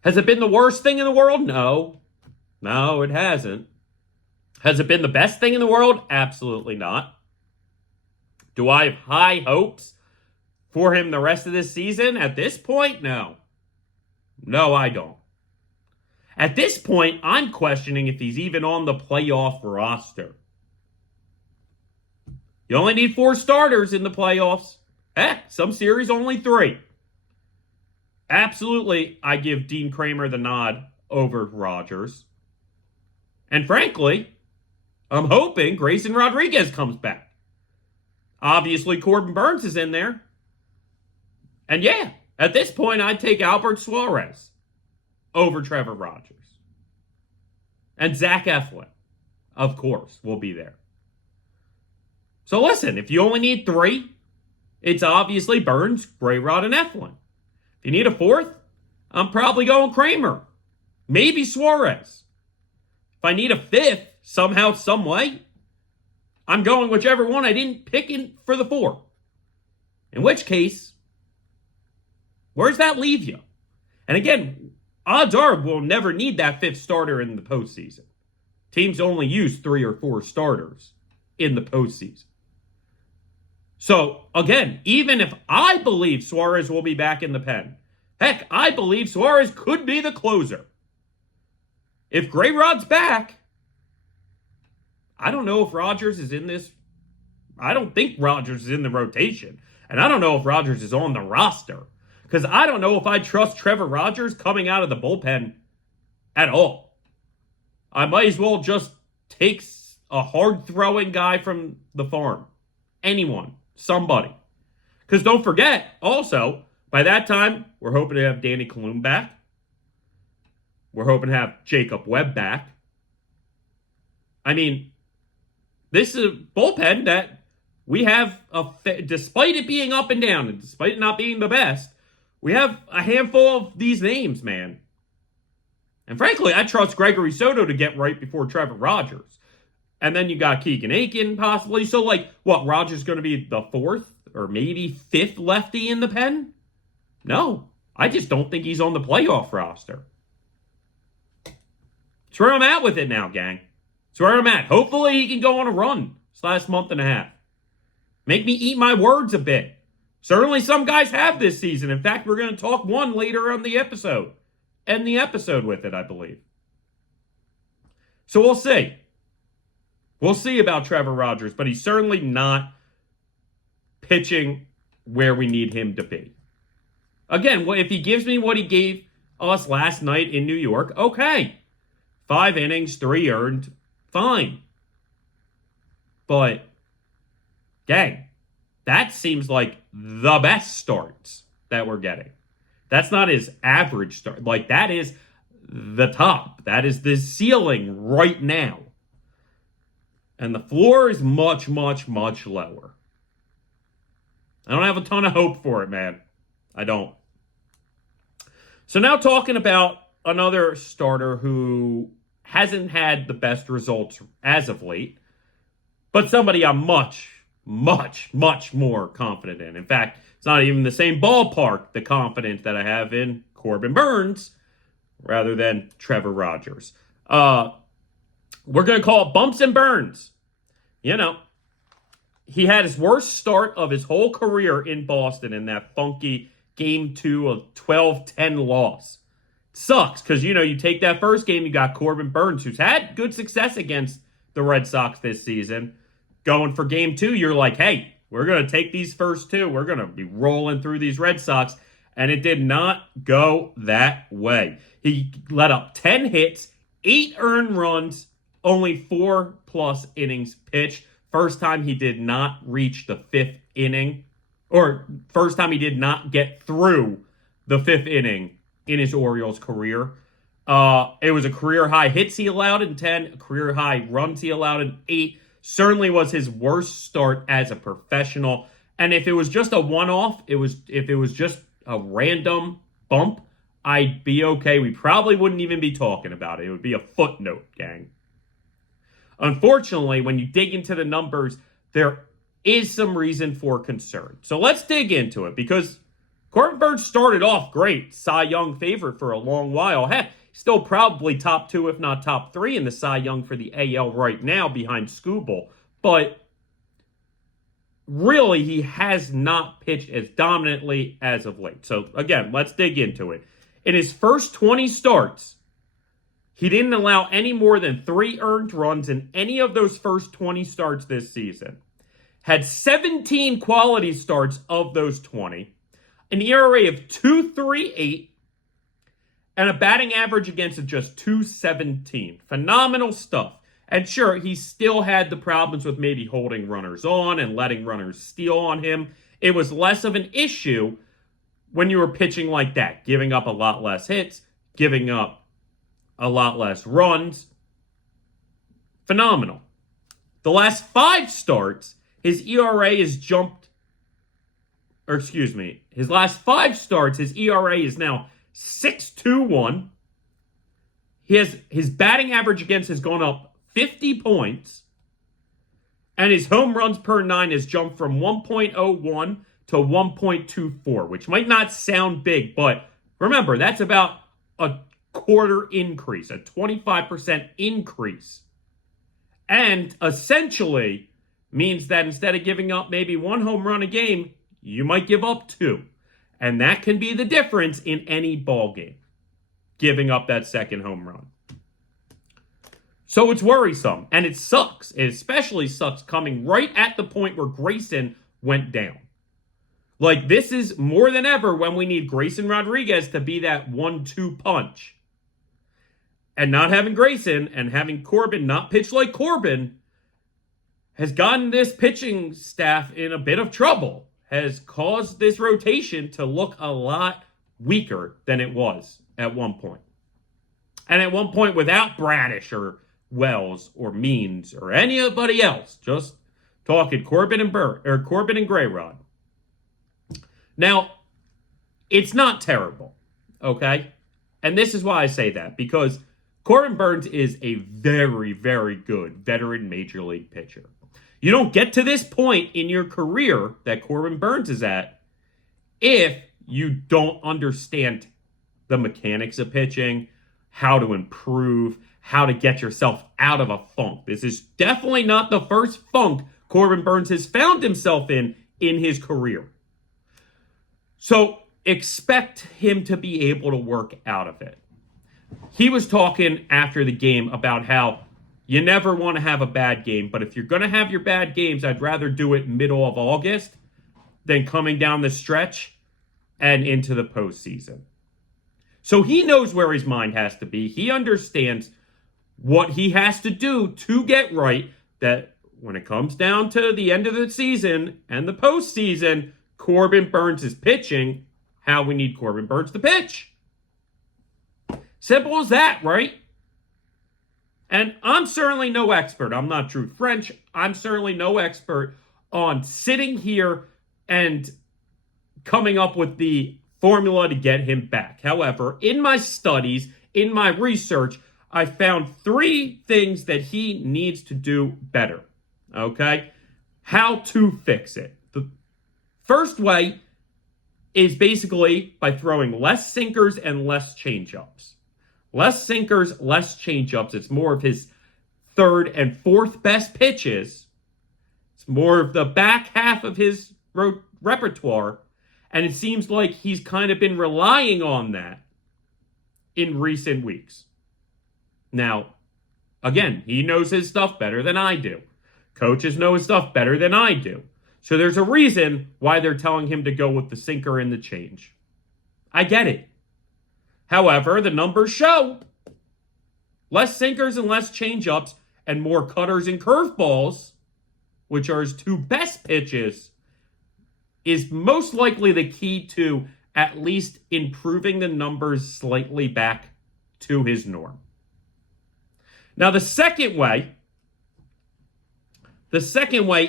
has it been the worst thing in the world? No. No, it hasn't. Has it been the best thing in the world? Absolutely not. Do I have high hopes for him the rest of this season? At this point, no. No, I don't. At this point, I'm questioning if he's even on the playoff roster. You only need 4 starters in the playoffs. Heck, some series only 3. Absolutely, I give Dean Kramer the nod over Rogers. And frankly, I'm hoping Grayson Rodriguez comes back. Obviously, Corbin Burnes is in there. And yeah, at this point, I'd take Albert Suarez over Trevor Rogers. And Zach Eflin, of course, will be there. So listen, if you only need 3, it's obviously Burnes, Grayrod, and Eflin. If you need a 4th, I'm probably going Kramer. Maybe Suarez. If I need a 5th, somehow, some way, I'm going whichever one I didn't pick in for the 4. In which case, where does that leave you? And again, odds are we'll never need that 5th starter in the postseason. Teams only use 3 or 4 starters in the postseason. So, again, even if I believe Suarez will be back in the pen, heck, I believe Suarez could be the closer. If Grayrod's back, I don't know if Rogers is in this. I don't think Rogers is in the rotation. And I don't know if Rogers is on the roster. Because I don't know if I trust Trevor Rogers coming out of the bullpen at all. I might as well just take a hard-throwing guy from the farm. Anyone. Somebody. Because don't forget, also, by that time, we're hoping to have Danny Kalum back. We're hoping to have Jacob Webb back. I mean, this is a bullpen that we have, despite it being up and down, and despite it not being the best, we have a handful of these names, man. And frankly, I trust Gregory Soto to get right before Trevor Rogers. And then you got Keegan Aiken, possibly. So, what, Rogers going to be the 4th or maybe 5th lefty in the pen? No. I just don't think he's on the playoff roster. That's where I'm at with it now, gang. That's where I'm at. Hopefully he can go on a run this last month and a half. Make me eat my words a bit. Certainly some guys have this season. In fact, we're going to talk one later on the episode. End the episode with it, I believe. So we'll see. We'll see about Trevor Rogers, but he's certainly not pitching where we need him to be. Again, if he gives me what he gave us last night in New York, okay. 5 innings, 3 earned, fine. But, gang, that seems like the best starts that we're getting. That's not his average start. That is the top. That is the ceiling right now. And the floor is much, much, much lower. I don't have a ton of hope for it, man. I don't. So now talking about another starter who hasn't had the best results as of late, but somebody I'm much, much, much more confident in. In fact, it's not even the same ballpark, the confidence that I have in Corbin Burnes, rather than Trevor Rogers. We're going to call it bumps and burns. You know, he had his worst start of his whole career in Boston in that funky Game 2 of 12-10 loss. It sucks because, you take that first game, you got Corbin Burnes, who's had good success against the Red Sox this season. Going for Game 2, you're like, hey, we're going to take these first 2. We're going to be rolling through these Red Sox. And it did not go that way. He let up 10 hits, 8 earned runs, only 4+ innings pitched. First time he did not reach the 5th inning. Or first time he did not get through the 5th inning in his Orioles career. It was a career high hits he allowed in 10. A career high runs he allowed in 8. Certainly was his worst start as a professional. And if it was just a one-off, if it was just a random bump, I'd be okay. We probably wouldn't even be talking about it. It would be a footnote, gang. Unfortunately, when you dig into the numbers, there is some reason for concern. So let's dig into it, because Corbin Burnes started off great. Cy Young favorite for a long while. Heck, still probably top 2, if not top 3 in the Cy Young for the AL right now behind Skubal. But really, he has not pitched as dominantly as of late. So again, let's dig into it. In his first 20 starts, he didn't allow any more than 3 earned runs in any of those first 20 starts this season. Had 17 quality starts of those 20. An ERA of 2.38 and a batting average against of just 2.17. Phenomenal stuff. And sure, he still had the problems with maybe holding runners on and letting runners steal on him. It was less of an issue when you were pitching like that, giving up a lot less hits, giving up a lot less runs. Phenomenal. The last 5 starts, his ERA has jumped, his last 5 starts, his ERA is now 6.21. His batting average against has gone up 50 points, and his home runs per 9 has jumped from 1.01 to 1.24, which might not sound big, but remember, that's about a quarter increase, a 25% increase. And essentially means that instead of giving up maybe 1 home run a game, you might give up 2. And that can be the difference in any ball game, giving up that second home run. So it's worrisome, and it sucks. It especially sucks coming right at the point where Grayson went down. Like, this is more than ever when we need Grayson Rodriguez to be that 1-2 punch. And not having Grayson and having Corbin not pitch like Corbin has gotten this pitching staff in a bit of trouble, has caused this rotation to look a lot weaker than it was at one point. And at one point, without Bradish or Wells or Means or anybody else, just talking Corbin and Grayrod. Now, it's not terrible, okay? And this is why I say that, because Corbin Burnes is a very, very good veteran major league pitcher. You don't get to this point in your career that Corbin Burnes is at if you don't understand the mechanics of pitching, how to improve, how to get yourself out of a funk. This is definitely not the first funk Corbin Burnes has found himself in his career. So expect him to be able to work out of it. He was talking after the game about how you never want to have a bad game, but if you're going to have your bad games, I'd rather do it middle of August than coming down the stretch and into the postseason. So he knows where his mind has to be. He understands what he has to do to get right, that when it comes down to the end of the season and the postseason, Corbin Burnes is pitching how we need Corbin Burnes to pitch. Simple as that, right? And I'm certainly no expert. I'm not Drew French. I'm certainly no expert on sitting here and coming up with the formula to get him back. However, in my studies, in my research, I found 3 things that he needs to do better. Okay? How to fix it. The first way is basically by throwing less sinkers and less changeups. Less sinkers, less changeups. It's more of his 3rd and 4th best pitches. It's more of the back half of his repertoire. And it seems like he's kind of been relying on that in recent weeks. Now, again, he knows his stuff better than I do. Coaches know his stuff better than I do. So there's a reason why they're telling him to go with the sinker and the change. I get it. However, the numbers show less sinkers and less changeups and more cutters and curveballs, which are his 2 best pitches, is most likely the key to at least improving the numbers slightly back to his norm. Now, the second way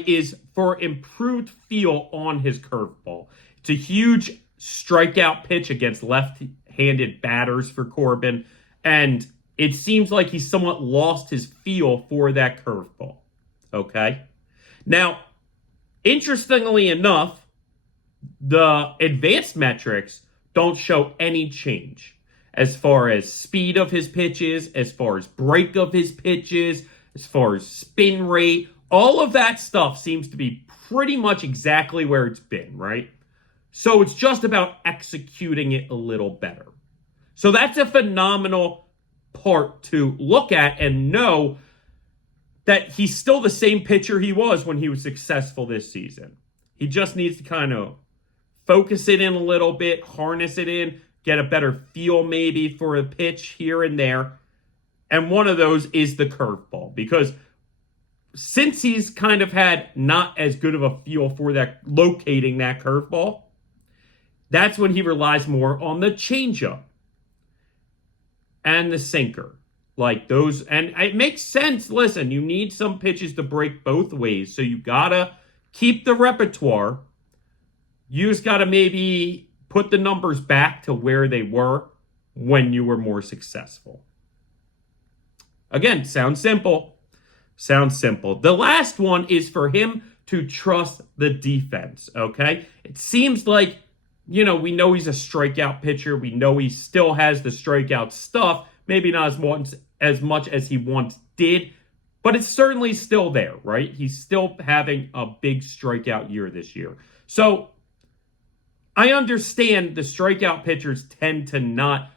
is for improved feel on his curveball. It's a huge strikeout pitch against left-handed batters for Corbin, and it seems like he's somewhat lost his feel for that curveball. Okay? Now, Interestingly enough, the advanced metrics don't show any change as far as speed of his pitches, as far as break of his pitches, as far as spin rate. All of that stuff seems to be pretty much exactly where it's been, right? So it's just about executing it a little better. So that's a phenomenal part to look at and know that he's still the same pitcher he was when he was successful this season. He just needs to kind of focus it in a little bit, harness it in, get a better feel maybe for a pitch here and there. And one of those is the curveball, because since he's kind of had not as good of a feel for that, locating that curveball, that's when he relies more on the changeup and the sinker. Like those, and it makes sense. Listen, you need some pitches to break both ways, so you gotta keep the repertoire. You just gotta maybe put the numbers back to where they were when you were more successful. Again, sounds simple. Sounds simple. The last one is for him to trust the defense, okay? It seems like, we know he's a strikeout pitcher. We know he still has the strikeout stuff. Maybe not as much as he once did, but it's certainly still there, right? He's still having a big strikeout year this year. So I understand the strikeout pitchers tend to not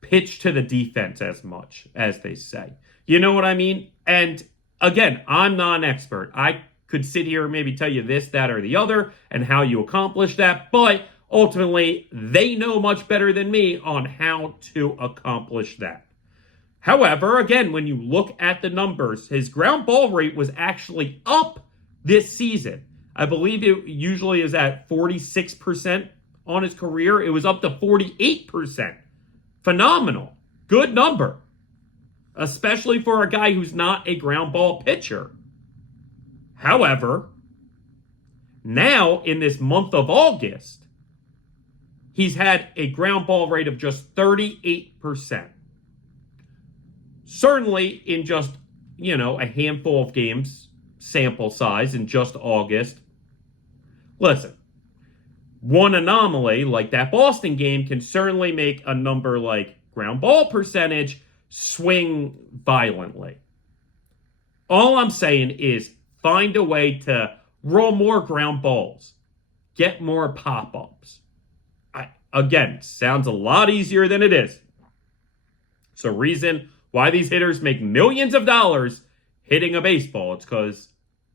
pitch to the defense as much as they say. You know what I mean? And again, I'm not an expert. I could sit here and maybe tell you this, that, or the other, and how you accomplish that, but ultimately, they know much better than me on how to accomplish that. However, again, when you look at the numbers, his ground ball rate was actually up this season. I believe it usually is at 46% on his career. It was up to 48%. Phenomenal. Good number. Especially for a guy who's not a ground ball pitcher. However, now in this month of August, he's had a ground ball rate of just 38%. Certainly in just, a handful of games, sample size in just August. Listen, one anomaly like that Boston game can certainly make a number like ground ball percentage swing violently. All I'm saying is find a way to roll more ground balls, get more pop-ups. Again, sounds a lot easier than it is. It's a reason why these hitters make millions of dollars hitting a baseball. It's because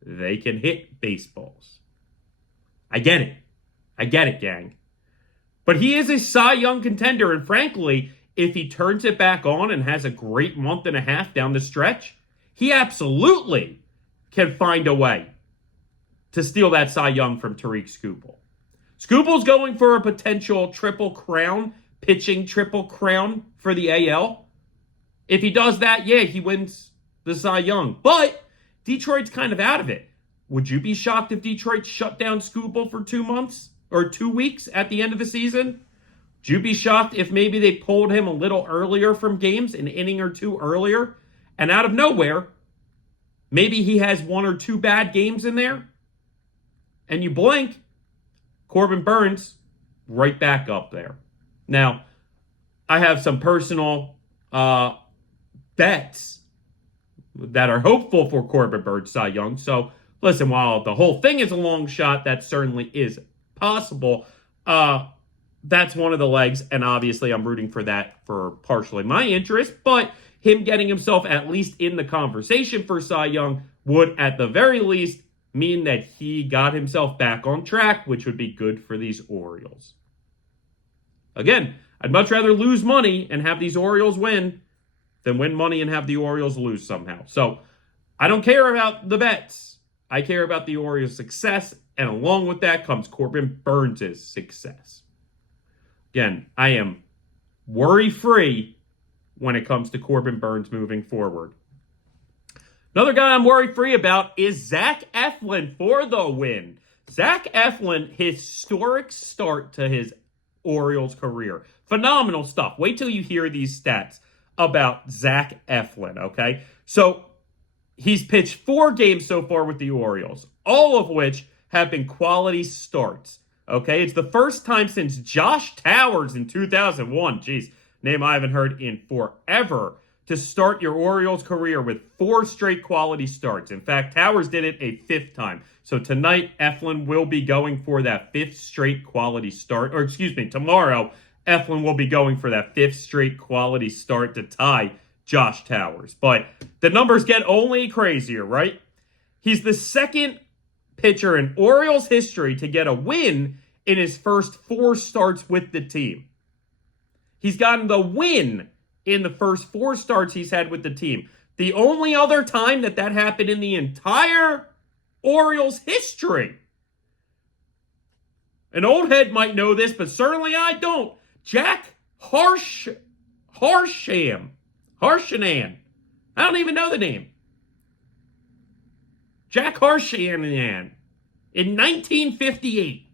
they can hit baseballs. I get it, gang. But he is a Cy Young contender, and frankly, if he turns it back on and has a great month and a half down the stretch, he absolutely can find a way to steal that Cy Young from Tariq Skubal. Skubal's going for a potential triple crown, pitching triple crown for the AL. If he does that, yeah, he wins the Cy Young. But Detroit's kind of out of it. Would you be shocked if Detroit shut down Skubal for 2 months or 2 weeks at the end of the season? Would you be shocked if maybe they pulled him a little earlier from games, an inning or two earlier, and out of nowhere, maybe he has 1 or 2 bad games in there, and you blink, Corbin Burnes right back up there. Now, I have some personal bets that are hopeful for Corbin Burnes Cy Young. So, listen, while the whole thing is a long shot, that certainly is possible. That's one of the legs, and obviously I'm rooting for that for partially my interest, but him getting himself at least in the conversation for Cy Young would, at the very least, mean that he got himself back on track, which would be good for these Orioles. Again, I'd much rather lose money and have these Orioles win than win money and have the Orioles lose somehow. So I don't care about the bets. I care about the Orioles' success, and along with that comes Corbin Burnes' success. Again, I am worry-free when it comes to Corbin Burnes moving forward. Another guy I'm worry-free about is Zach Eflin for the win. Zach Eflin, historic start to his Orioles career. Phenomenal stuff. Wait till you hear these stats about Zach Eflin, okay? So, He's pitched 4 games so far with the Orioles, all of which have been quality starts. Okay, it's the first time since Josh Towers in 2001, geez, name I haven't heard in forever, to start your Orioles career with 4 straight quality starts. In fact, Towers did it a 5th time. So tonight, Eflin will be going for that 5th straight quality start. Or excuse me, tomorrow, Eflin will be going for that 5th straight quality start to tie Josh Towers. But the numbers get only crazier, right? He's the second pitcher in Orioles history to get a win in his first 4 starts with the team. He's gotten the win in the first 4 starts he's had with the team. The only other time that happened in the entire Orioles history. An old head might know this, but certainly I don't. Jack Harshanan. I don't even know the name. Jack Harshanan in 1958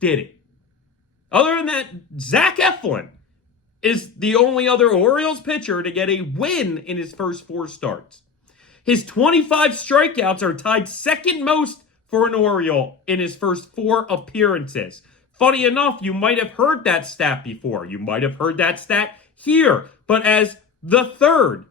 did it. Other than that, Zach Eflin is the only other Orioles pitcher to get a win in his first 4 starts. His 25 strikeouts are tied second most for an Oriole in his first 4 appearances. Funny enough, you might have heard that stat before. You might have heard that stat here. But as the third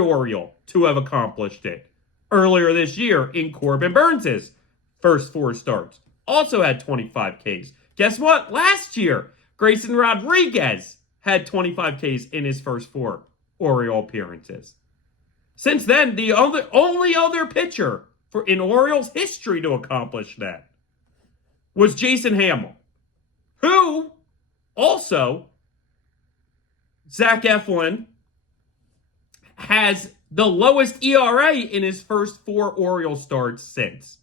Oriole to have accomplished it earlier this year in Corbin Burns' first 4 starts. Also had 25 Ks. Guess what? Last year, Grayson Rodriguez had 25 Ks in his first 4 Oriole appearances. Since then, the only other pitcher in Orioles history to accomplish that was Jason Hammel, who also, Zach Eflin, has the lowest ERA in his first 4 Orioles starts since.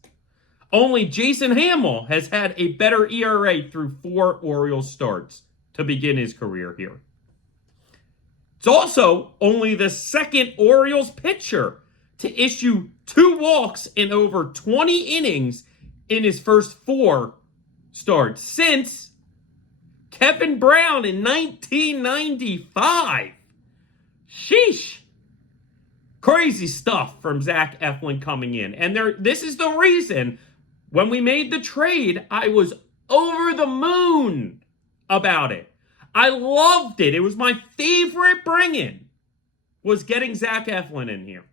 Only Jason Hammel has had a better ERA through 4 Orioles starts to begin his career here. It's also only the second Orioles pitcher to issue 2 walks in over 20 innings in his first 4 starts since Kevin Brown in 1995. Sheesh. Crazy stuff from Zach Eflin coming in. And this is the reason when we made the trade, I was over the moon about it. I loved it. It was my favorite bring-in, was getting Zach Eflin in here.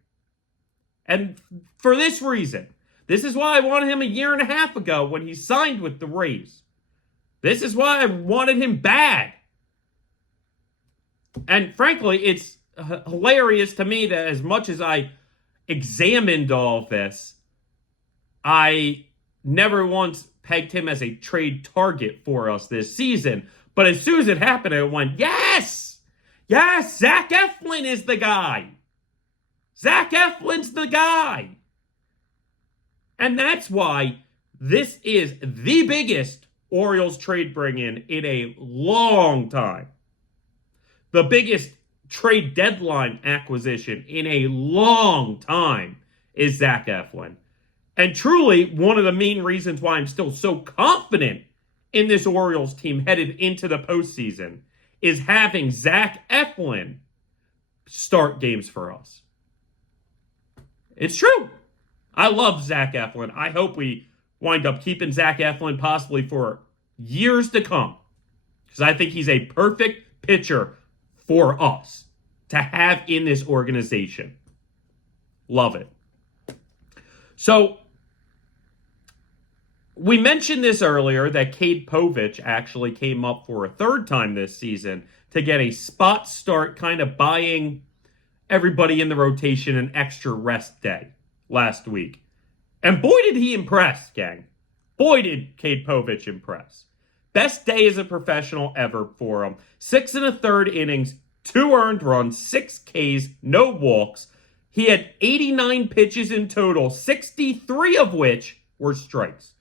And for this reason, this is why I wanted him a year and a half ago when he signed with the Rays. This is why I wanted him bad. And frankly, it's hilarious to me that as much as I examined all of this, I never once pegged him as a trade target for us this season. But as soon as it happened, I went, yes! Yes, Zach Eflin is the guy. Zach Eflin's the guy. And that's why this is the biggest Orioles trade bring-in a long time. The biggest trade deadline acquisition in a long time is Zach Eflin. And truly, one of the main reasons why I'm still so confident in this Orioles team headed into the postseason is having Zach Eflin start games for us. It's true. I love Zach Eflin. I hope we wind up keeping Zach Eflin possibly for years to come, because I think he's a perfect pitcher for us to have in this organization. Love it. So, we mentioned this earlier that Cade Povich actually came up for a 3rd time this season to get a spot start, kind of buying everybody in the rotation an extra rest day last week. And boy, did he impress, gang. Boy, did Cade Povich impress. Best day as a professional ever for him. 6 1/3 innings, 2 earned runs, 6 Ks, no walks. He had 89 pitches in total, 63 of which were strikes.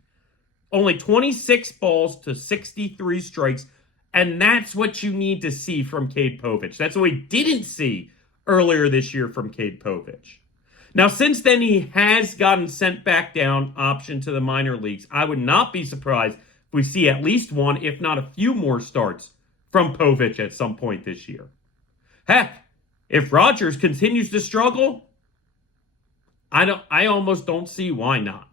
Only 26 balls to 63 strikes, and that's what you need to see from Cade Povich. That's what we didn't see earlier this year from Cade Povich. Now, since then, he has gotten sent back down, option to the minor leagues. I would not be surprised if we see at least one, if not a few more starts from Povich at some point this year. Heck, If Rodgers continues to struggle, I almost don't see why not.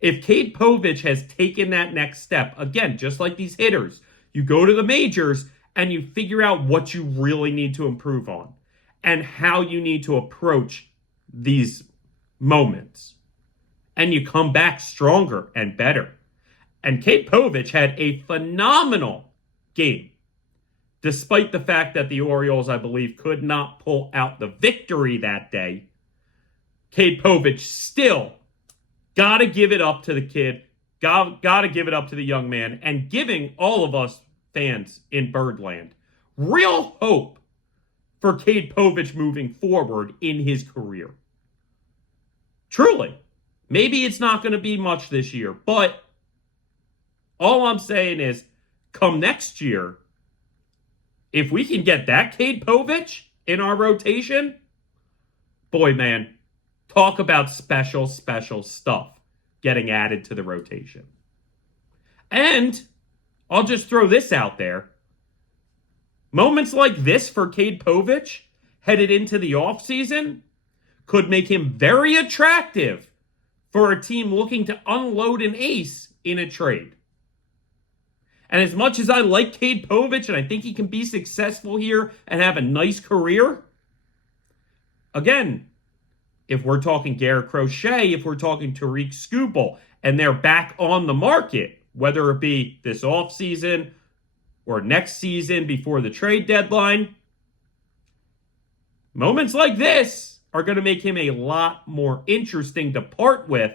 If Cade Povich has taken that next step, again, just like these hitters, you go to the majors and you figure out what you really need to improve on and how you need to approach these moments. And you come back stronger and better. And Cade Povich had a phenomenal game, despite the fact that the Orioles, I believe, could not pull out the victory that day. Cade Povich still got to give it up to the kid, got to give it up to the young man, and giving all of us fans in Birdland real hope for Cade Povich moving forward in his career. Truly. Maybe it's not going to be much this year, but all I'm saying is, come next year, if we can get that Cade Povich in our rotation, boy, man, talk about special, special stuff getting added to the rotation. And I'll just throw this out there. Moments like this for Cade Povich headed into the offseason could make him very attractive for a team looking to unload an ace in a trade. And as much as I like Cade Povich and I think he can be successful here and have a nice career, again, if we're talking Garrett Crochet, if we're talking Tariq Skubal, and they're back on the market, whether it be this offseason or next season before the trade deadline, moments like this are going to make him a lot more interesting to part with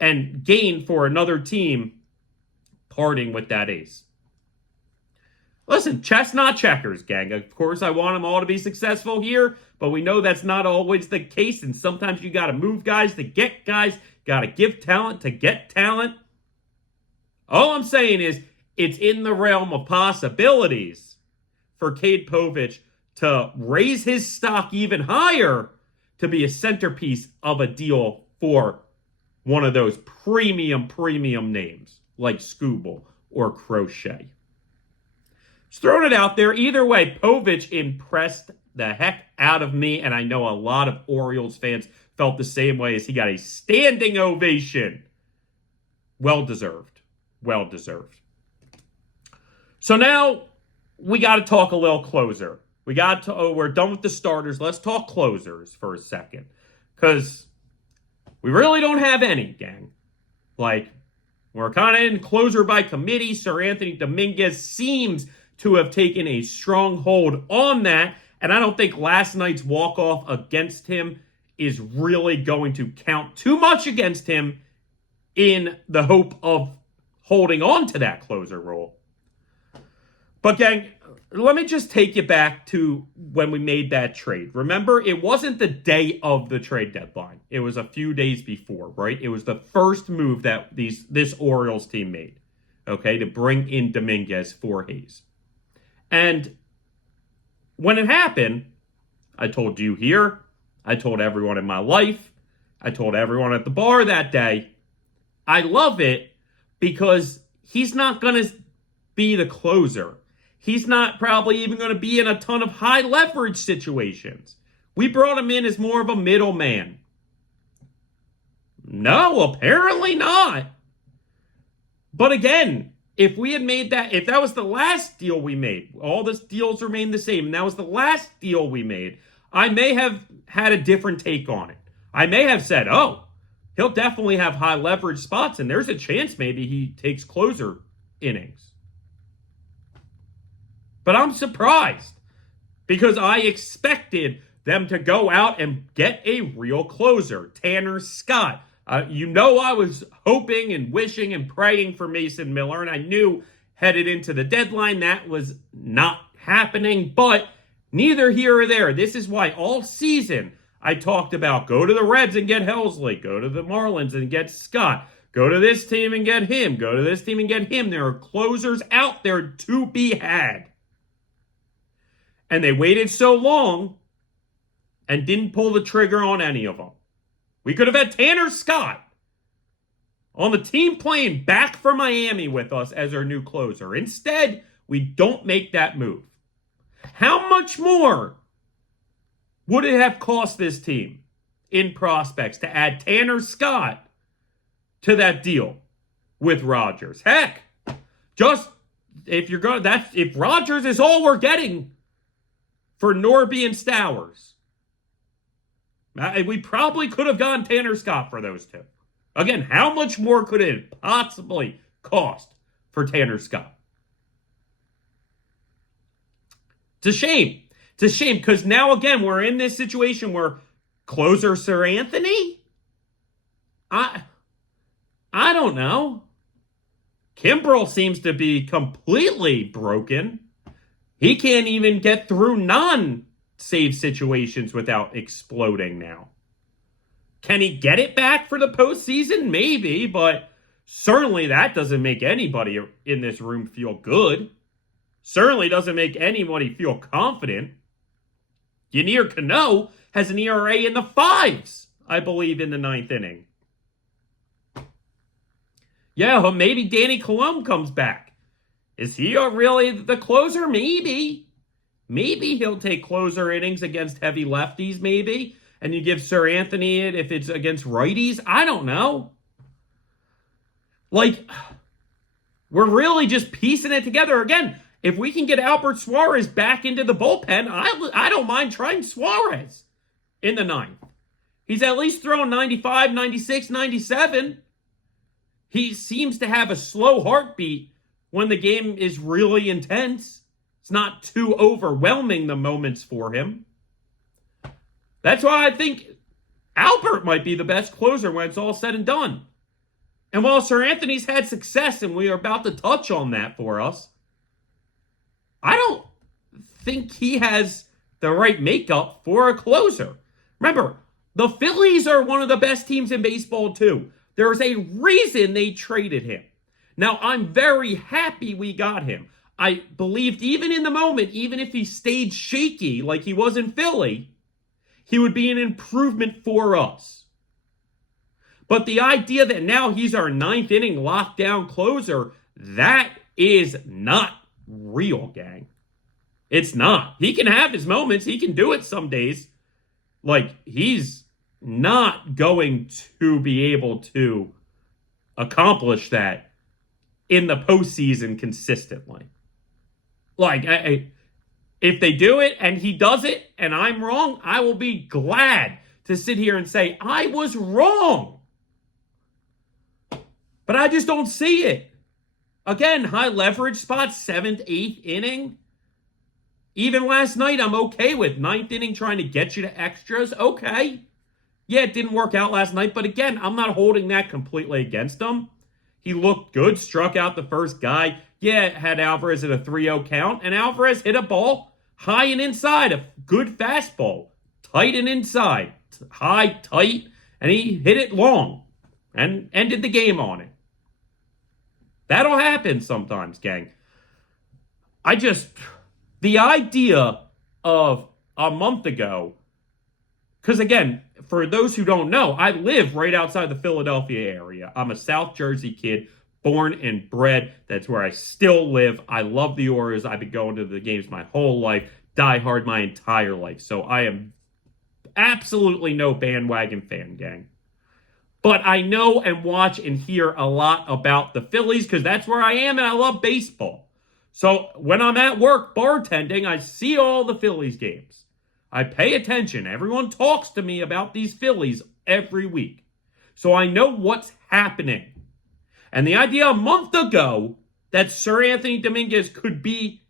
and gain for another team parting with that ace. Listen, chess not checkers, gang. Of course, I want them all to be successful here, but we know that's not always the case, and sometimes you got to move guys to get guys, got to give talent to get talent. All I'm saying is it's in the realm of possibilities for Cade Povich to raise his stock even higher to be a centerpiece of a deal for one of those premium names like Skubal or Crochet. Just throwing it out there. Either way, Povich impressed the heck out of me, and I know a lot of Orioles fans felt the same way as he got a standing ovation. Well-deserved. Well-deserved. So now we got to talk a little closer. We're done with the starters. Let's talk closers for a second. Because we really don't have any, gang. Like, we're kind of in closer by committee. Seranthony Dominguez seems to have taken a strong hold on that. And I don't think last night's walk-off against him is really going to count too much against him in the hope of holding on to that closer role. But, gang, let me just take you back to when we made that trade. Remember, it wasn't the day of the trade deadline. It was a few days before, right? It was the first move that this Orioles team made, okay, to bring in Dominguez for Hayes. And when it happened, I told you here, I told everyone in my life, I told everyone at the bar that day, I love it because he's not going to be the closer. He's not probably even going to be in a ton of high leverage situations. We brought him in as more of a middleman. No, apparently not. But again, if that was the last deal we made, all the deals remain the same, and that was the last deal we made, I may have had a different take on it. I may have said, oh, he'll definitely have high leverage spots, and there's a chance maybe he takes closer innings. But I'm surprised because I expected them to go out and get a real closer, Tanner Scott. I was hoping and wishing and praying for Mason Miller, and I knew headed into the deadline that was not happening, but neither here or there. This is why all season I talked about go to the Reds and get Helsley, go to the Marlins and get Scott, go to this team and get him, go to this team and get him. There are closers out there to be had. And they waited so long and didn't pull the trigger on any of them. We could have had Tanner Scott on the team playing back for Miami with us as our new closer. Instead, we don't make that move. How much more would it have cost this team in prospects to add Tanner Scott to that deal with Rodgers? Heck, just if you're going, if Rodgers is all we're getting for Norby and Stowers, we probably could have gone Tanner Scott for those two. Again, how much more could it possibly cost for Tanner Scott? It's a shame. It's a shame because now, again, we're in this situation where closer Seranthony? I don't know. Kimbrel seems to be completely broken. He can't even get through non-save situations without exploding now. Can he get it back for the postseason? Maybe, but certainly that doesn't make anybody in this room feel good. Certainly doesn't make anybody feel confident. Gunnar Cano has an ERA in the 5s, I believe, in the 9th inning. Yeah, maybe Danny Colomb comes back. Is he really the closer? Maybe. Maybe he'll take closer innings against heavy lefties, maybe. And you give Seranthony it if it's against righties. I don't know. Like, we're really just piecing it together. Again, if we can get Albert Suarez back into the bullpen, I don't mind trying Suarez in the 9th. He's at least throwing 95, 96, 97. He seems to have a slow heartbeat when the game is really intense. It's not too overwhelming, the moments for him. That's why I think Albert might be the best closer when it's all said and done. And while Seranthony's had success, and we are about to touch on that for us, I don't think he has the right makeup for a closer. Remember, the Phillies are one of the best teams in baseball too. There's a reason they traded him. Now, I'm very happy we got him. I believed even in the moment, even if he stayed shaky like he was in Philly, he would be an improvement for us. But the idea that now he's our 9th inning lockdown closer, that is not real, gang. It's not. He can have his moments. He can do it some days. Like, he's not going to be able to accomplish that in the postseason consistently. Like, if they do it and he does it and I'm wrong, I will be glad to sit here and say, I was wrong. But I just don't see it. Again, high leverage spots, 7th, 8th inning. Even last night, I'm okay with 9th inning trying to get you to extras. Okay. Yeah, it didn't work out last night, but again, I'm not holding that completely against him. He looked good, struck out the first guy. Yeah, had Alvarez at a 3-0 count, and Alvarez hit a ball high and inside, a good fastball, tight and inside, high, tight, and he hit it long and ended the game on it. That'll happen sometimes, gang. The idea of a month ago, because again, for those who don't know, I live right outside the Philadelphia area. I'm a South Jersey kid, born and bred. That's where I still live. I love the Orioles. I've been going to the games my whole life, die hard my entire life. So I am absolutely no bandwagon fan, gang. But I know and watch and hear a lot about the Phillies because that's where I am and I love baseball. So when I'm at work bartending, I see all the Phillies games. I pay attention. Everyone talks to me about these Phillies every week. So I know what's happening. And the idea a month ago that Seranthony Dominguez could be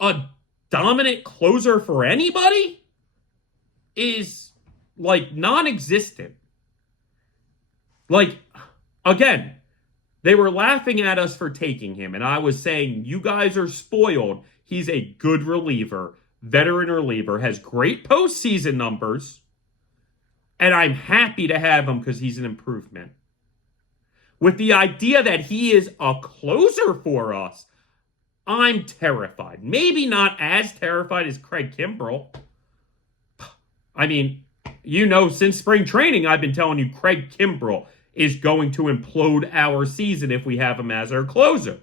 a dominant closer for anybody is like non-existent. Like, again, they were laughing at us for taking him. And I was saying, you guys are spoiled. He's a good reliever. Veteran reliever, has great postseason numbers, and I'm happy to have him because he's an improvement. With the idea that he is a closer for us, I'm terrified. Maybe not as terrified as Craig Kimbrel. I mean, since spring training, I've been telling you Craig Kimbrel is going to implode our season if we have him as our closer.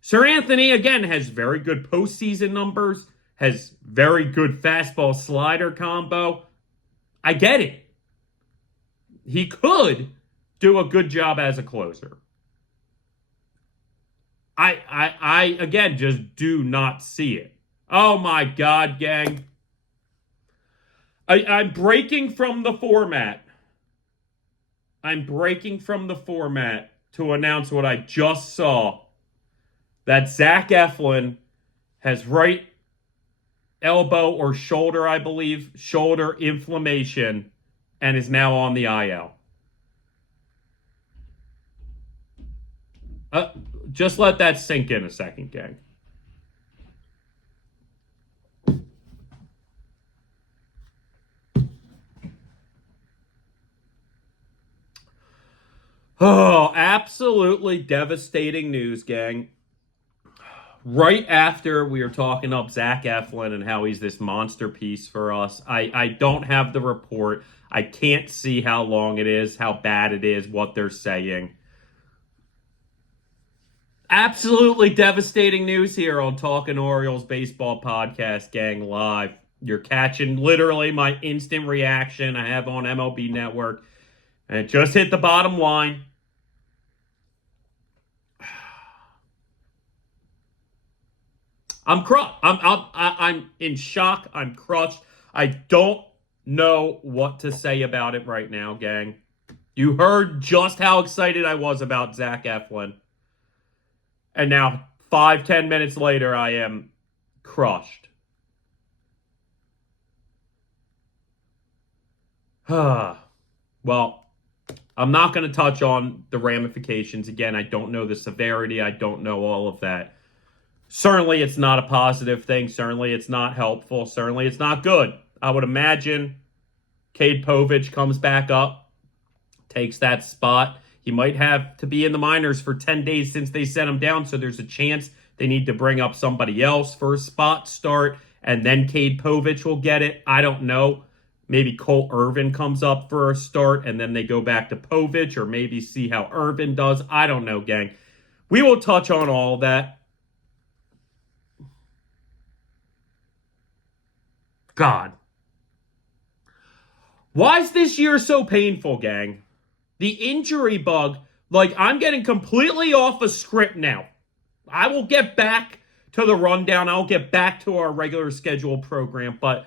Seranthony, again, has very good postseason numbers. has very good fastball slider combo. I get it. He could do a good job as a closer. I again just do not see it. Oh my God, gang. I'm breaking from the format. I'm breaking from the format to announce what I just saw. That Zach Eflin has right elbow or shoulder, I believe, shoulder inflammation and is now on the IL. Just let that sink in a second, gang. Oh, absolutely devastating news, gang. Right after we were talking up Zach Eflin and how he's this monster piece for us, I don't have the report. I can't see how long it is, how bad it is, what they're saying. Absolutely devastating news here on Talkin Orioles Baseball Podcast, gang, live. You're catching literally my instant reaction I have on MLB Network. And it just hit the bottom line. I'm crushed. I'm in shock. I'm crushed. I don't know what to say about it right now, gang. You heard just how excited I was about Zach Eflin. And now, 5-10 minutes later, I am crushed. Well, I'm not going to touch on the ramifications. Again, I don't know the severity. I don't know all of that. Certainly, it's not a positive thing. Certainly, it's not helpful. Certainly, it's not good. I would imagine Cade Povich comes back up, takes that spot. He might have to be in the minors for 10 days since they sent him down, so there's a chance they need to bring up somebody else for a spot start, and then Cade Povich will get it. I don't know. Maybe Cole Irvin comes up for a start, and then they go back to Povich, or maybe see how Irvin does. I don't know, gang. We will touch on all of that. God. Why is this year so painful, gang? The injury bug, like, I'm getting completely off a script now. I will get back to the rundown. I'll get back to our regular scheduled program. But,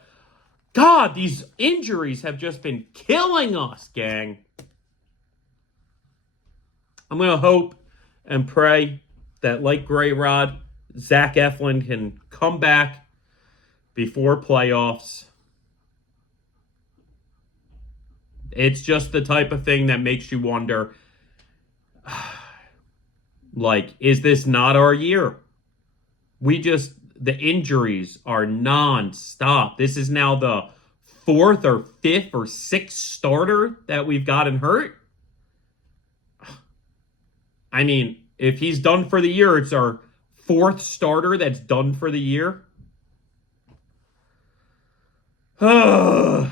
God, these injuries have just been killing us, gang. I'm going to hope and pray that, like Gray Rod, Zach Eflin can come back before playoffs. It's just the type of thing that makes you wonder, like, is this not our year? The injuries are nonstop. This is now the 4th or 5th or 6th starter that we've gotten hurt. I mean, if he's done for the year, it's our 4th starter that's done for the year. Hope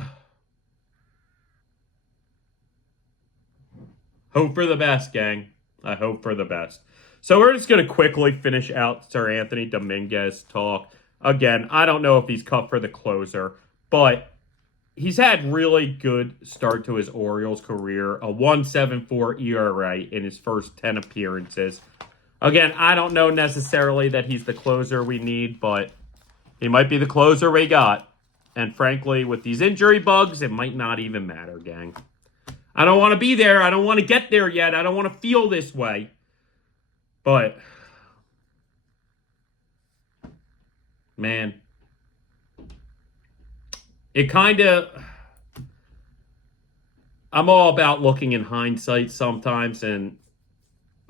for the best, gang. I hope for the best. So we're just going to quickly finish out Seranthony Dominguez talk. Again, I don't know if he's cut for the closer, but he's had really good start to his Orioles career. A 1.74 ERA in his first 10 appearances. Again, I don't know necessarily that he's the closer we need, but he might be the closer we got. And frankly, with these injury bugs, it might not even matter, gang. I don't want to be there. I don't want to get there yet. I don't want to feel this way. But, man, it kind of, I'm all about looking in hindsight sometimes and,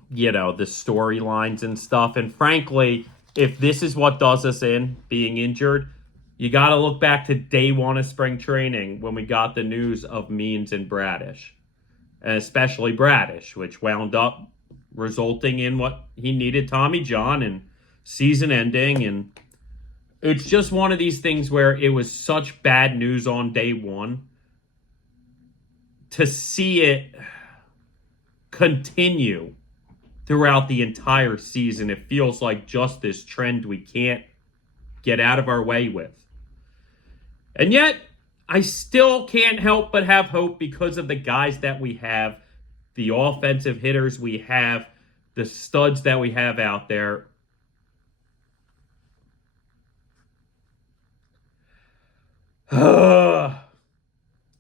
you know, the storylines and stuff. And frankly, if this is what does us in, being injured, you got to look back to day one of spring training when we got the news of Means and Bradish. And especially Bradish, which wound up resulting in what he needed, Tommy John, and season ending. And it's just one of these things where it was such bad news on day one. To see it continue throughout the entire season, it feels like just this trend we can't get out of our way with. And yet, I still can't help but have hope because of the guys that we have, the offensive hitters we have, the studs that we have out there.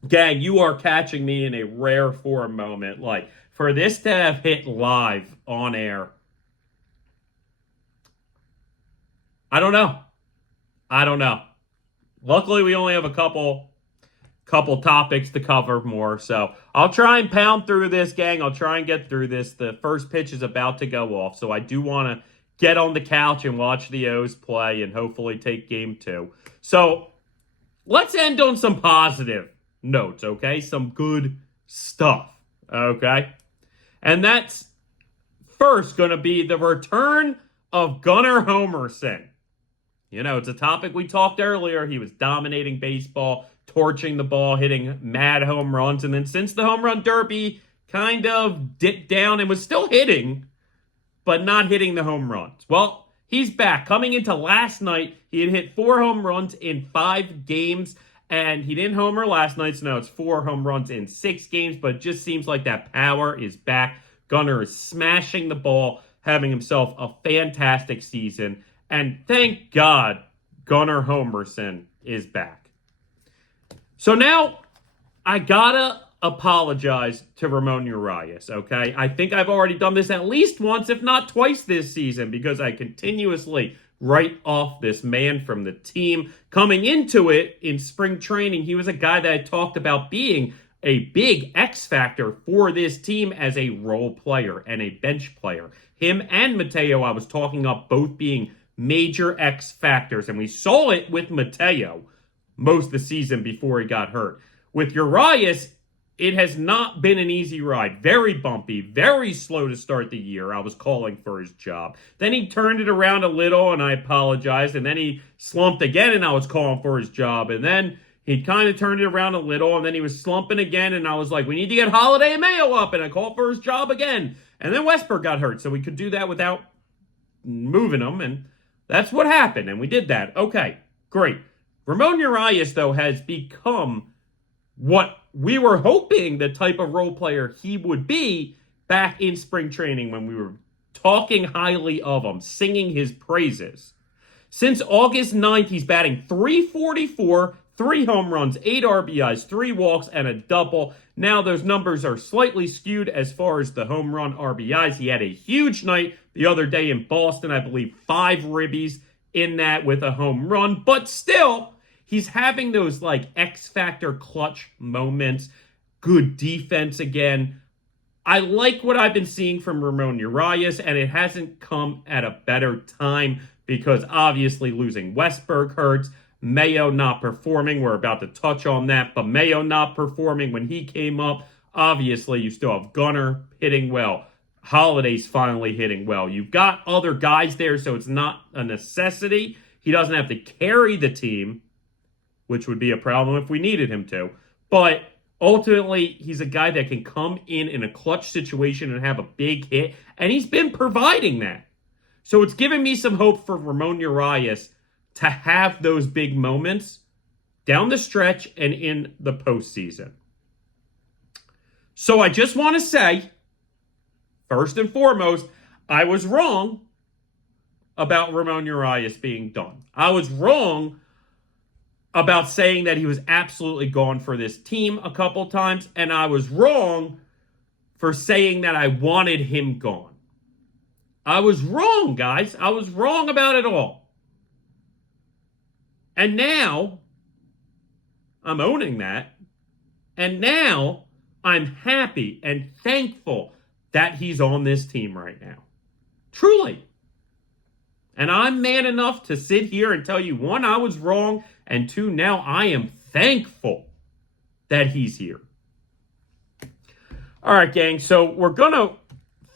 Gang, you are catching me in a rare form moment. Like, for this to have hit live on air, I don't know. Luckily, we only have a couple topics to cover more, so I'll try and pound through this, gang. I'll try and get through this. The first pitch is about to go off, so I do want to get on the couch and watch the O's play and hopefully take game 2. So let's end on some positive notes, okay? Some good stuff, okay? And that's first going to be the return of Gunnar Homerson. You know, it's a topic we talked earlier. He was dominating baseball, torching the ball, hitting mad home runs. And then since the home run derby kind of dipped down and was still hitting, but not hitting the home runs. Well, he's back. Coming into last night, he had hit 4 home runs in 5 games. And he didn't homer last night, so now it's 4 home runs in 6 games. But it just seems like that power is back. Gunnar is smashing the ball, having himself a fantastic season. And thank God Gunnar Homerson is back. So now I gotta apologize to Ramon Urias, okay? I think I've already done this at least once, if not twice this season, because I continuously write off this man from the team. Coming into it in spring training, he was a guy that I talked about being a big X factor for this team as a role player and a bench player. Him and Mayo, I was talking up both being major X factors, and we saw it with Mayo most of the season before he got hurt. With Urias, it has not been an easy ride. Very bumpy, very slow to start the year. I was calling for his job. Then he turned it around a little, and I apologized, and then he slumped again, and I was calling for his job, and then he kind of turned it around a little, and then he was slumping again, and I was like, we need to get Holiday and Mayo up, and I called for his job again. And then Westberg got hurt, so we could do that without moving him, and that's what happened, and we did that. Okay, great. Ramon Urias, though, has become what we were hoping the type of role player he would be back in spring training when we were talking highly of him, singing his praises. Since August 9th, he's batting .344, 3 home runs, 8 RBIs, 3 walks, and a double. Now those numbers are slightly skewed as far as the home run RBIs. He had a huge night the other day in Boston. I believe 5 ribbies in that with a home run. But still, he's having those like X-Factor clutch moments. Good defense again. I like what I've been seeing from Ramon Urias, and it hasn't come at a better time because obviously losing Westberg hurts. Mayo not performing. We're about to touch on that. But Mayo not performing when he came up. Obviously, you still have Gunnar hitting well. Holiday's finally hitting well. You've got other guys there, so it's not a necessity. He doesn't have to carry the team, which would be a problem if we needed him to. But ultimately, he's a guy that can come in a clutch situation and have a big hit. And he's been providing that. So it's given me some hope for Ramon Urias to have those big moments down the stretch and in the postseason. So I just want to say, first and foremost, I was wrong about Ramon Urias being done. I was wrong about saying that he was absolutely gone for this team a couple times, and I was wrong for saying that I wanted him gone. I was wrong, guys. I was wrong about it all. And now, I'm owning that. And now, I'm happy and thankful that he's on this team right now. Truly. And I'm man enough to sit here and tell you, 1, I was wrong, and 2, now I am thankful that he's here. All right, gang, so we're going to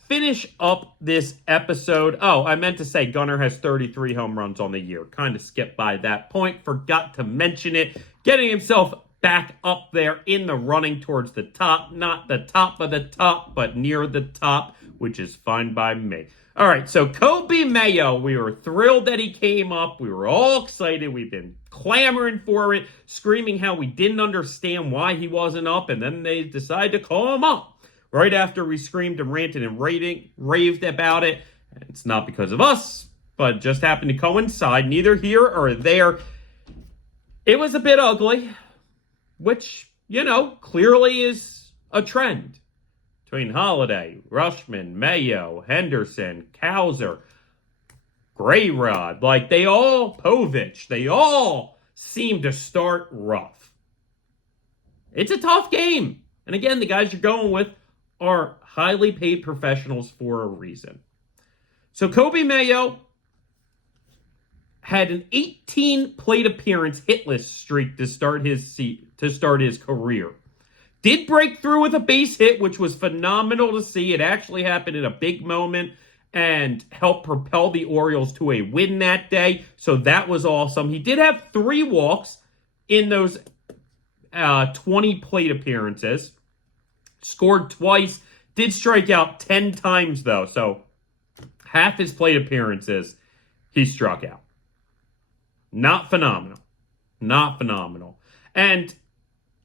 finish up this episode. Oh, I meant to say Gunnar has 33 home runs on the year. Kind of skipped by that point. Forgot to mention it. Getting himself back up there in the running towards the top. Not the top of the top, but near the top which is fine by me. All right, so Kobe Mayo, we were thrilled that he came up. We were all excited. We've been clamoring for it, screaming how we didn't understand why he wasn't up, and then they decided to call him up right after we screamed and ranted and raved about it. It's not because of us, but it just happened to coincide, neither here or there. It was a bit ugly, which, clearly is a trend. Between Holiday, Rushman, Mayo, Henderson, Cowser, Grayrod, Povich, they all seem to start rough. It's a tough game. And again, the guys you're going with are highly paid professionals for a reason. So Kobe Mayo had an 18 plate appearance hitless streak to start his career. Did break through with a base hit, which was phenomenal to see. It actually happened in a big moment and helped propel the Orioles to a win that day. So that was awesome. He did have 3 walks in those 20 plate appearances. Scored twice. Did strike out 10 times, though. So half his plate appearances, he struck out. Not phenomenal. Not phenomenal. And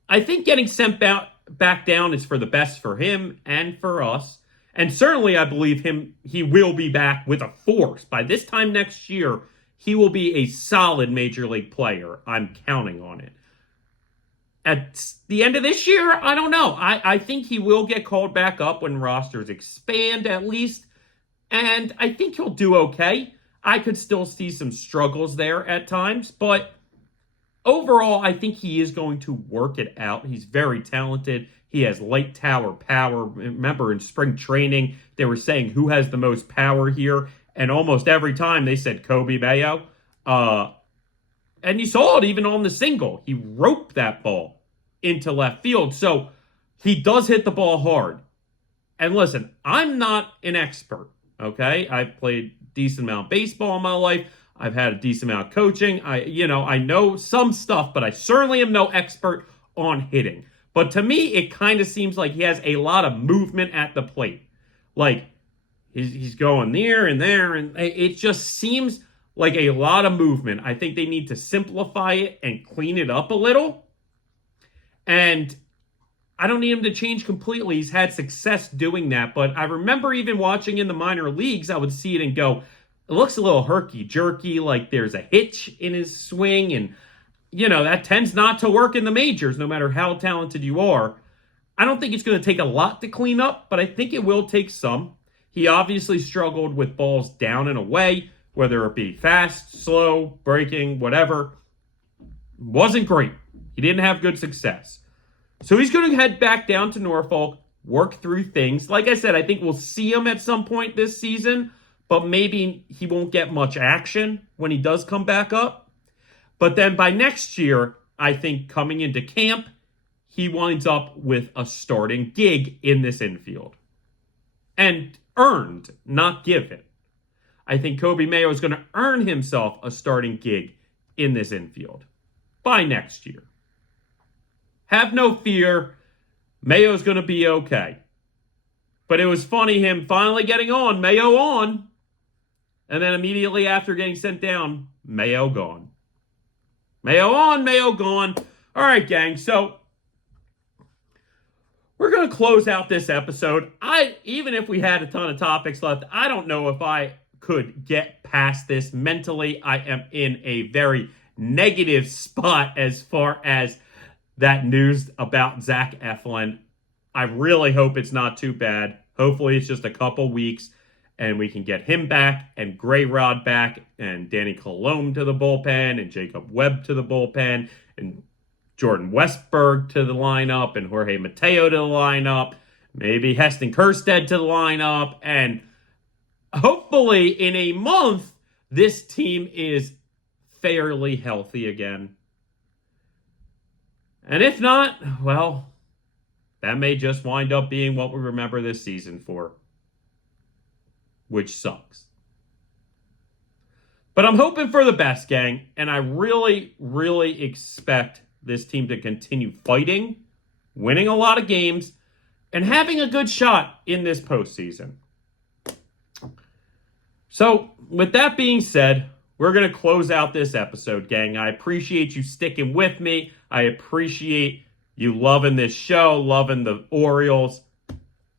I think getting sent back down is for the best for him and for us. And certainly I believe he will be back with a force. By this time next year, he will be a solid major league player. I'm counting on it. At the end of this year, I don't know. I think he will get called back up when rosters expand at least. And I think he'll do okay. I could still see some struggles there at times, but overall, I think he is going to work it out. He's very talented. He has light tower power. Remember, in spring training, they were saying who has the most power here, and almost every time they said Kobe Mayo. And you saw it even on the single. He roped that ball into left field, so he does hit the ball hard. And listen, I'm not an expert, okay? I've played decent amount of baseball in my life. I've had a decent amount of coaching. I know some stuff, but I certainly am no expert on hitting. But to me, it kind of seems like he has a lot of movement at the plate. Like, he's going there, and it just seems like a lot of movement. I think they need to simplify it and clean it up a little. And I don't need him to change completely. He's had success doing that. But I remember even watching in the minor leagues, I would see it and go, it looks a little herky-jerky, like there's a hitch in his swing. And, that tends not to work in the majors, no matter how talented you are. I don't think it's going to take a lot to clean up, but I think it will take some. He obviously struggled with balls down and away, whether it be fast, slow, breaking, whatever. Wasn't great. He didn't have good success. So he's going to head back down to Norfolk, work through things. Like I said, I think we'll see him at some point this season, but maybe he won't get much action when he does come back up. But then by next year, I think coming into camp, he winds up with a starting gig in this infield. And earned, not given. I think Kobe Mayo is going to earn himself a starting gig in this infield by next year. Have no fear. Mayo's going to be okay. But it was funny him finally getting on, Mayo on. And then immediately after getting sent down, Mayo gone. Mayo on, Mayo gone. All right, gang. So we're going to close out this episode. Even if we had a ton of topics left, I don't know if I could get past this mentally. I am in a very negative spot as far as that news about Zach Eflin. I really hope it's not too bad. Hopefully it's just a couple weeks and we can get him back and Grayrod back and Danny Colome to the bullpen and Jacob Webb to the bullpen and Jordan Westberg to the lineup and Jorge Mateo to the lineup. Maybe Heston Kjerstad to the lineup. And hopefully in a month, this team is fairly healthy again. And if not, well, that may just wind up being what we remember this season for, which sucks. But I'm hoping for the best, gang, and I really, really expect this team to continue fighting, winning a lot of games, and having a good shot in this postseason. So, with that being said, we're going to close out this episode, gang. I appreciate you sticking with me. I appreciate you loving this show, loving the Orioles,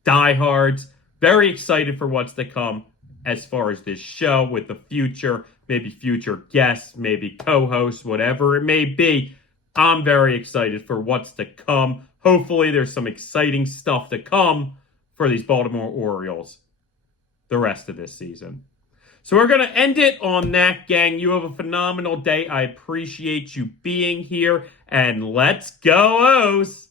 diehards. Very excited for what's to come as far as this show with the future, maybe future guests, maybe co-hosts, whatever it may be. I'm very excited for what's to come. Hopefully there's some exciting stuff to come for these Baltimore Orioles the rest of this season. So we're going to end it on that, gang. You have a phenomenal day. I appreciate you being here. And let's go, O's!